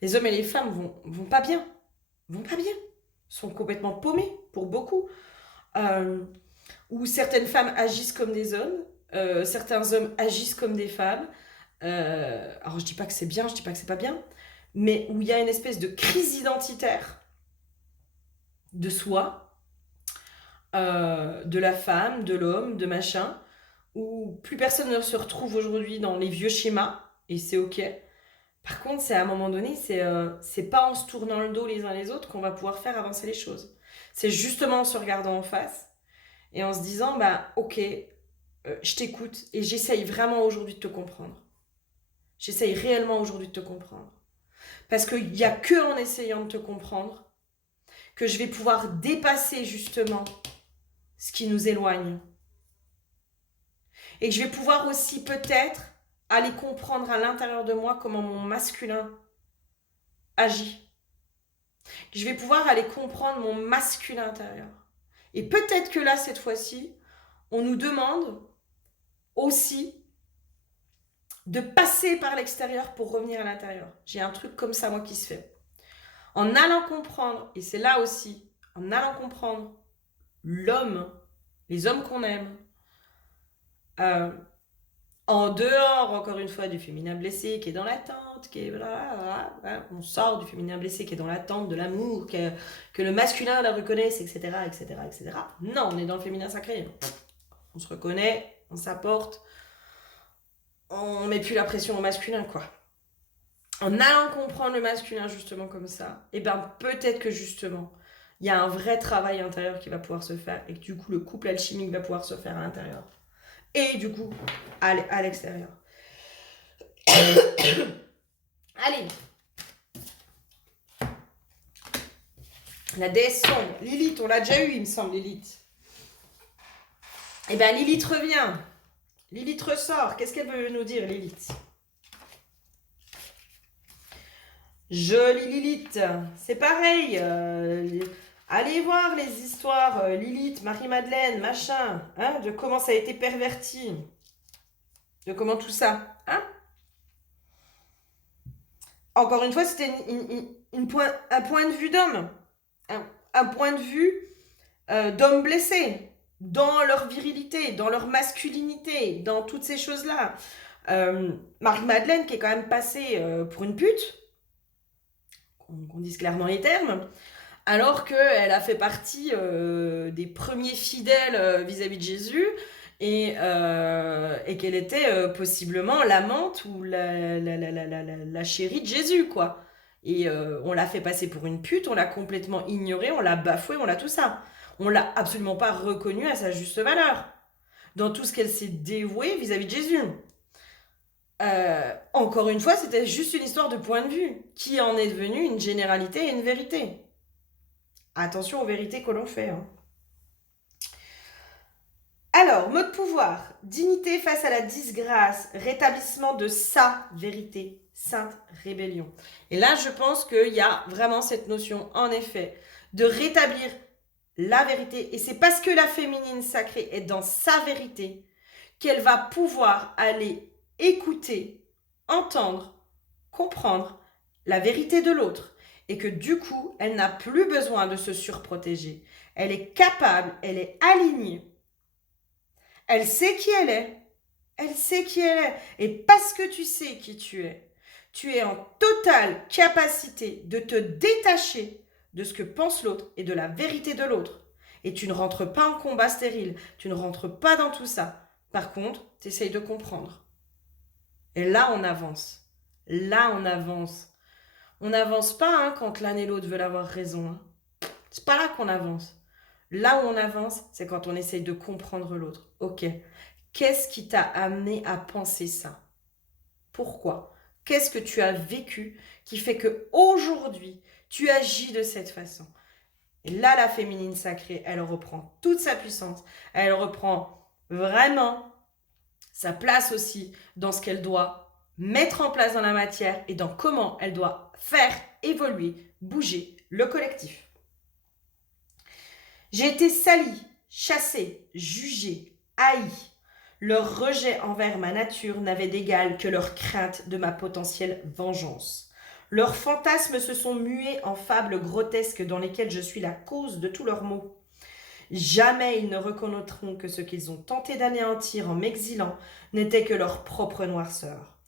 les hommes et les femmes vont pas bien. Vont pas bien. Sont complètement paumés, pour beaucoup. Où certaines femmes agissent comme des hommes. Certains hommes agissent comme des femmes. Alors je dis pas que c'est bien, je dis pas que c'est pas bien. Mais où il y a une espèce de crise identitaire de soi, de la femme, de l'homme, de machin, où plus personne ne se retrouve aujourd'hui dans les vieux schémas, et c'est ok. Par contre, c'est à un moment donné, c'est pas en se tournant le dos les uns les autres qu'on va pouvoir faire avancer les choses. C'est justement en se regardant en face, et en se disant, bah ok, je t'écoute, et j'essaye vraiment aujourd'hui de te comprendre. J'essaye réellement aujourd'hui de te comprendre. Parce qu'il n'y a que en essayant de te comprendre que je vais pouvoir dépasser justement ce qui nous éloigne. Et que je vais pouvoir aussi peut-être aller comprendre à l'intérieur de moi comment mon masculin agit. Je vais pouvoir aller comprendre mon masculin intérieur. Et peut-être que là, cette fois-ci, on nous demande aussi de passer par l'extérieur pour revenir à l'intérieur. J'ai un truc comme ça, moi, qui se fait. En allant comprendre, et c'est là aussi, en allant comprendre l'homme, les hommes qu'on aime, en dehors, encore une fois, du féminin blessé qui est dans l'attente, qui est on sort du féminin blessé qui est dans l'attente de l'amour, que le masculin la reconnaisse, etc., etc., etc. Non, on est dans le féminin sacré. On se reconnaît, on s'apporte, on met plus la pression au masculin, quoi. en allant comprendre le masculin justement comme ça, et ben peut-être que justement, il y a un vrai travail intérieur qui va pouvoir se faire et que du coup le couple alchimique va pouvoir se faire à l'intérieur. Et du coup, à l'extérieur. Allez. La déesse sombre. Lilith, on l'a déjà eu, il me semble, Lilith. Eh bien, Lilith revient. Lilith ressort. Qu'est-ce qu'elle veut nous dire, Lilith? Jolie Lilith. C'est pareil. Allez voir les histoires Lilith, Marie-Madeleine, machin. Hein, de comment ça a été perverti. De comment tout ça. Hein? Encore une fois, c'était un point de vue d'homme. Un point de vue d'hommes blessés. Dans leur virilité, dans leur masculinité, dans toutes ces choses-là. Marie-Madeleine, qui est quand même passée pour une pute, qu'on dise clairement les termes, alors qu'elle a fait partie des premiers fidèles vis-à-vis de Jésus, et qu'elle était possiblement l'amante ou la chérie de Jésus, quoi. Et on l'a fait passer pour une pute, on l'a complètement ignorée, on l'a bafouée, on l'a tout ça. On l'a absolument pas reconnue à sa juste valeur, dans tout ce qu'elle s'est dévouée vis-à-vis de Jésus. Encore une fois, c'était juste une histoire de point de vue, qui en est devenue une généralité et une vérité. Attention aux vérités que l'on fait. Hein. Alors, mot de pouvoir, dignité face à la disgrâce, rétablissement de sa vérité, sainte rébellion. Et là, je pense qu'il y a vraiment cette notion, en effet, de rétablir la vérité. Et c'est parce que la féminine sacrée est dans sa vérité qu'elle va pouvoir aller écouter, entendre, comprendre la vérité de l'autre. Et que du coup, elle n'a plus besoin de se surprotéger. Elle est capable, elle est alignée. Elle sait qui elle est. Elle sait qui elle est. Et parce que tu sais qui tu es en totale capacité de te détacher de ce que pense l'autre et de la vérité de l'autre. Et tu ne rentres pas en combat stérile. Tu ne rentres pas dans tout ça. Par contre, tu essayes de comprendre. Et là, on avance. Là, on avance. On n'avance pas hein, quand l'un et l'autre veulent avoir raison. Hein. C'est pas là qu'on avance. Là où on avance, c'est quand on essaye de comprendre l'autre. Ok, qu'est-ce qui t'a amené à penser ça? Pourquoi? Qu'est-ce que tu as vécu qui fait que aujourd'hui tu agis de cette façon? Et là, la féminine sacrée, elle reprend toute sa puissance. Elle reprend vraiment sa place aussi dans ce qu'elle doit mettre en place dans la matière et dans comment elle doit faire évoluer, bouger le collectif. J'ai été salie, chassée, jugée, haïe. Leur rejet envers ma nature n'avait d'égal que leur crainte de ma potentielle vengeance. Leurs fantasmes se sont mués en fables grotesques dans lesquelles je suis la cause de tous leurs maux. Jamais ils ne reconnaîtront que ce qu'ils ont tenté d'anéantir en m'exilant n'était que leur propre noirceur.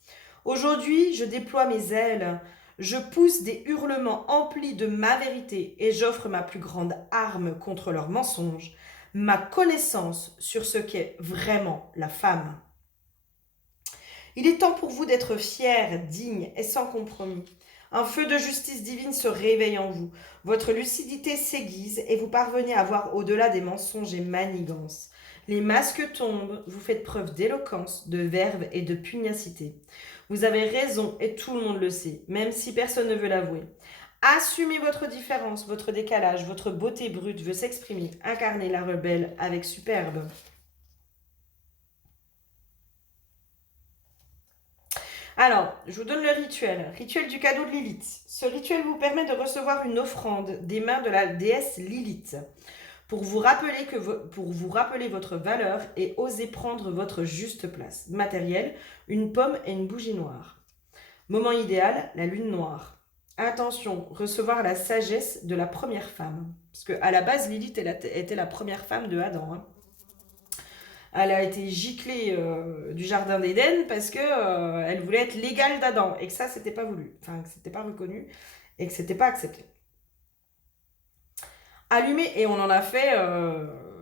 Aujourd'hui, je déploie mes ailes, je pousse des hurlements emplis de ma vérité et j'offre ma plus grande arme contre leurs mensonges, ma connaissance sur ce qu'est vraiment la femme. Il est temps pour vous d'être fiers, dignes et sans compromis. Un feu de justice divine se réveille en vous. Votre lucidité s'aiguise et vous parvenez à voir au-delà des mensonges et manigances. Les masques tombent, vous faites preuve d'éloquence, de verve et de pugnacité. Vous avez raison et tout le monde le sait, même si personne ne veut l'avouer. Assumez votre différence, votre décalage, votre beauté brute veut s'exprimer. Incarnez la rebelle avec superbe. Alors, je vous donne le rituel. Rituel du cadeau de Lilith. Ce rituel vous permet de recevoir une offrande des mains de la déesse Lilith pour vous rappeler votre valeur et oser prendre votre juste place. Matériel, une pomme et une bougie noire. Moment idéal, la lune noire. Intention, recevoir la sagesse de la première femme. Parce qu'à la base, Lilith était la première femme de Adam. Hein. Elle a été giclée du jardin d'Éden parce que elle voulait être l'égale d'Adam et que ça, c'était pas voulu. Enfin, que c'était pas reconnu et que c'était pas accepté. Allumée, et on en a fait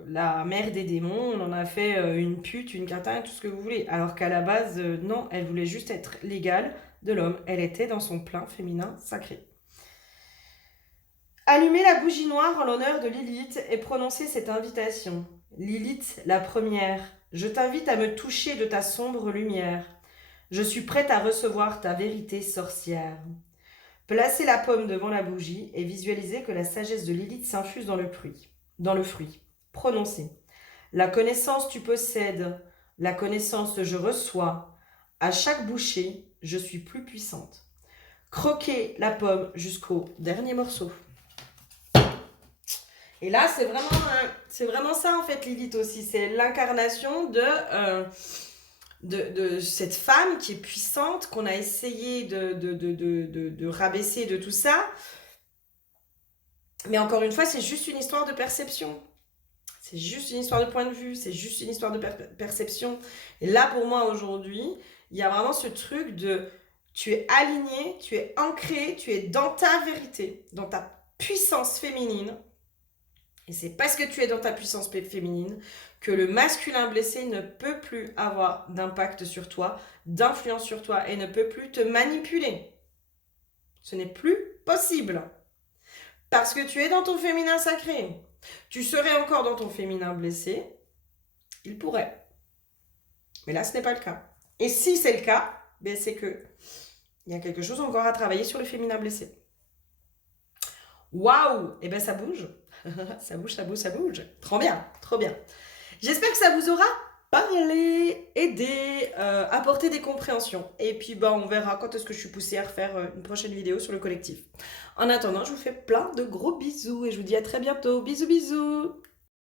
la mère des démons, on en a fait une pute, une catin, tout ce que vous voulez. Alors qu'à la base, non, elle voulait juste être l'égale de l'homme. Elle était dans son plein féminin sacré. Allumez la bougie noire en l'honneur de Lilith et prononcez cette invitation. Lilith, la première, je t'invite à me toucher de ta sombre lumière. Je suis prête à recevoir ta vérité sorcière. Placez la pomme devant la bougie et visualisez que la sagesse de Lilith s'infuse dans le fruit. Prononcez. La connaissance tu possèdes, la connaissance je reçois. À chaque bouchée, je suis plus puissante. Croquez la pomme jusqu'au dernier morceau. Et là, c'est vraiment ça en fait, Lilith aussi. C'est l'incarnation de cette femme qui est puissante, qu'on a essayé de rabaisser de tout ça. Mais encore une fois, c'est juste une histoire de perception. C'est juste une histoire de point de vue, c'est juste une histoire de perception. Et là, pour moi, aujourd'hui, il y a vraiment ce truc de tu es aligné, tu es ancré, tu es dans ta vérité, dans ta puissance féminine. Et c'est parce que tu es dans ta puissance féminine que le masculin blessé ne peut plus avoir d'impact sur toi, d'influence sur toi et ne peut plus te manipuler. Ce n'est plus possible. Parce que tu es dans ton féminin sacré. Tu serais encore dans ton féminin blessé, il pourrait. Mais là, ce n'est pas le cas. Et si c'est le cas, ben c'est que il y a quelque chose encore à travailler sur le féminin blessé. Waouh! Et ben ça bouge. Ça bouge, ça bouge, ça bouge. Trop bien, trop bien. J'espère que ça vous aura parlé, aidé, apporté des compréhensions. Et puis, bah, on verra quand est-ce que je suis poussée à refaire une prochaine vidéo sur le collectif. En attendant, je vous fais plein de gros bisous et je vous dis à très bientôt. Bisous, bisous!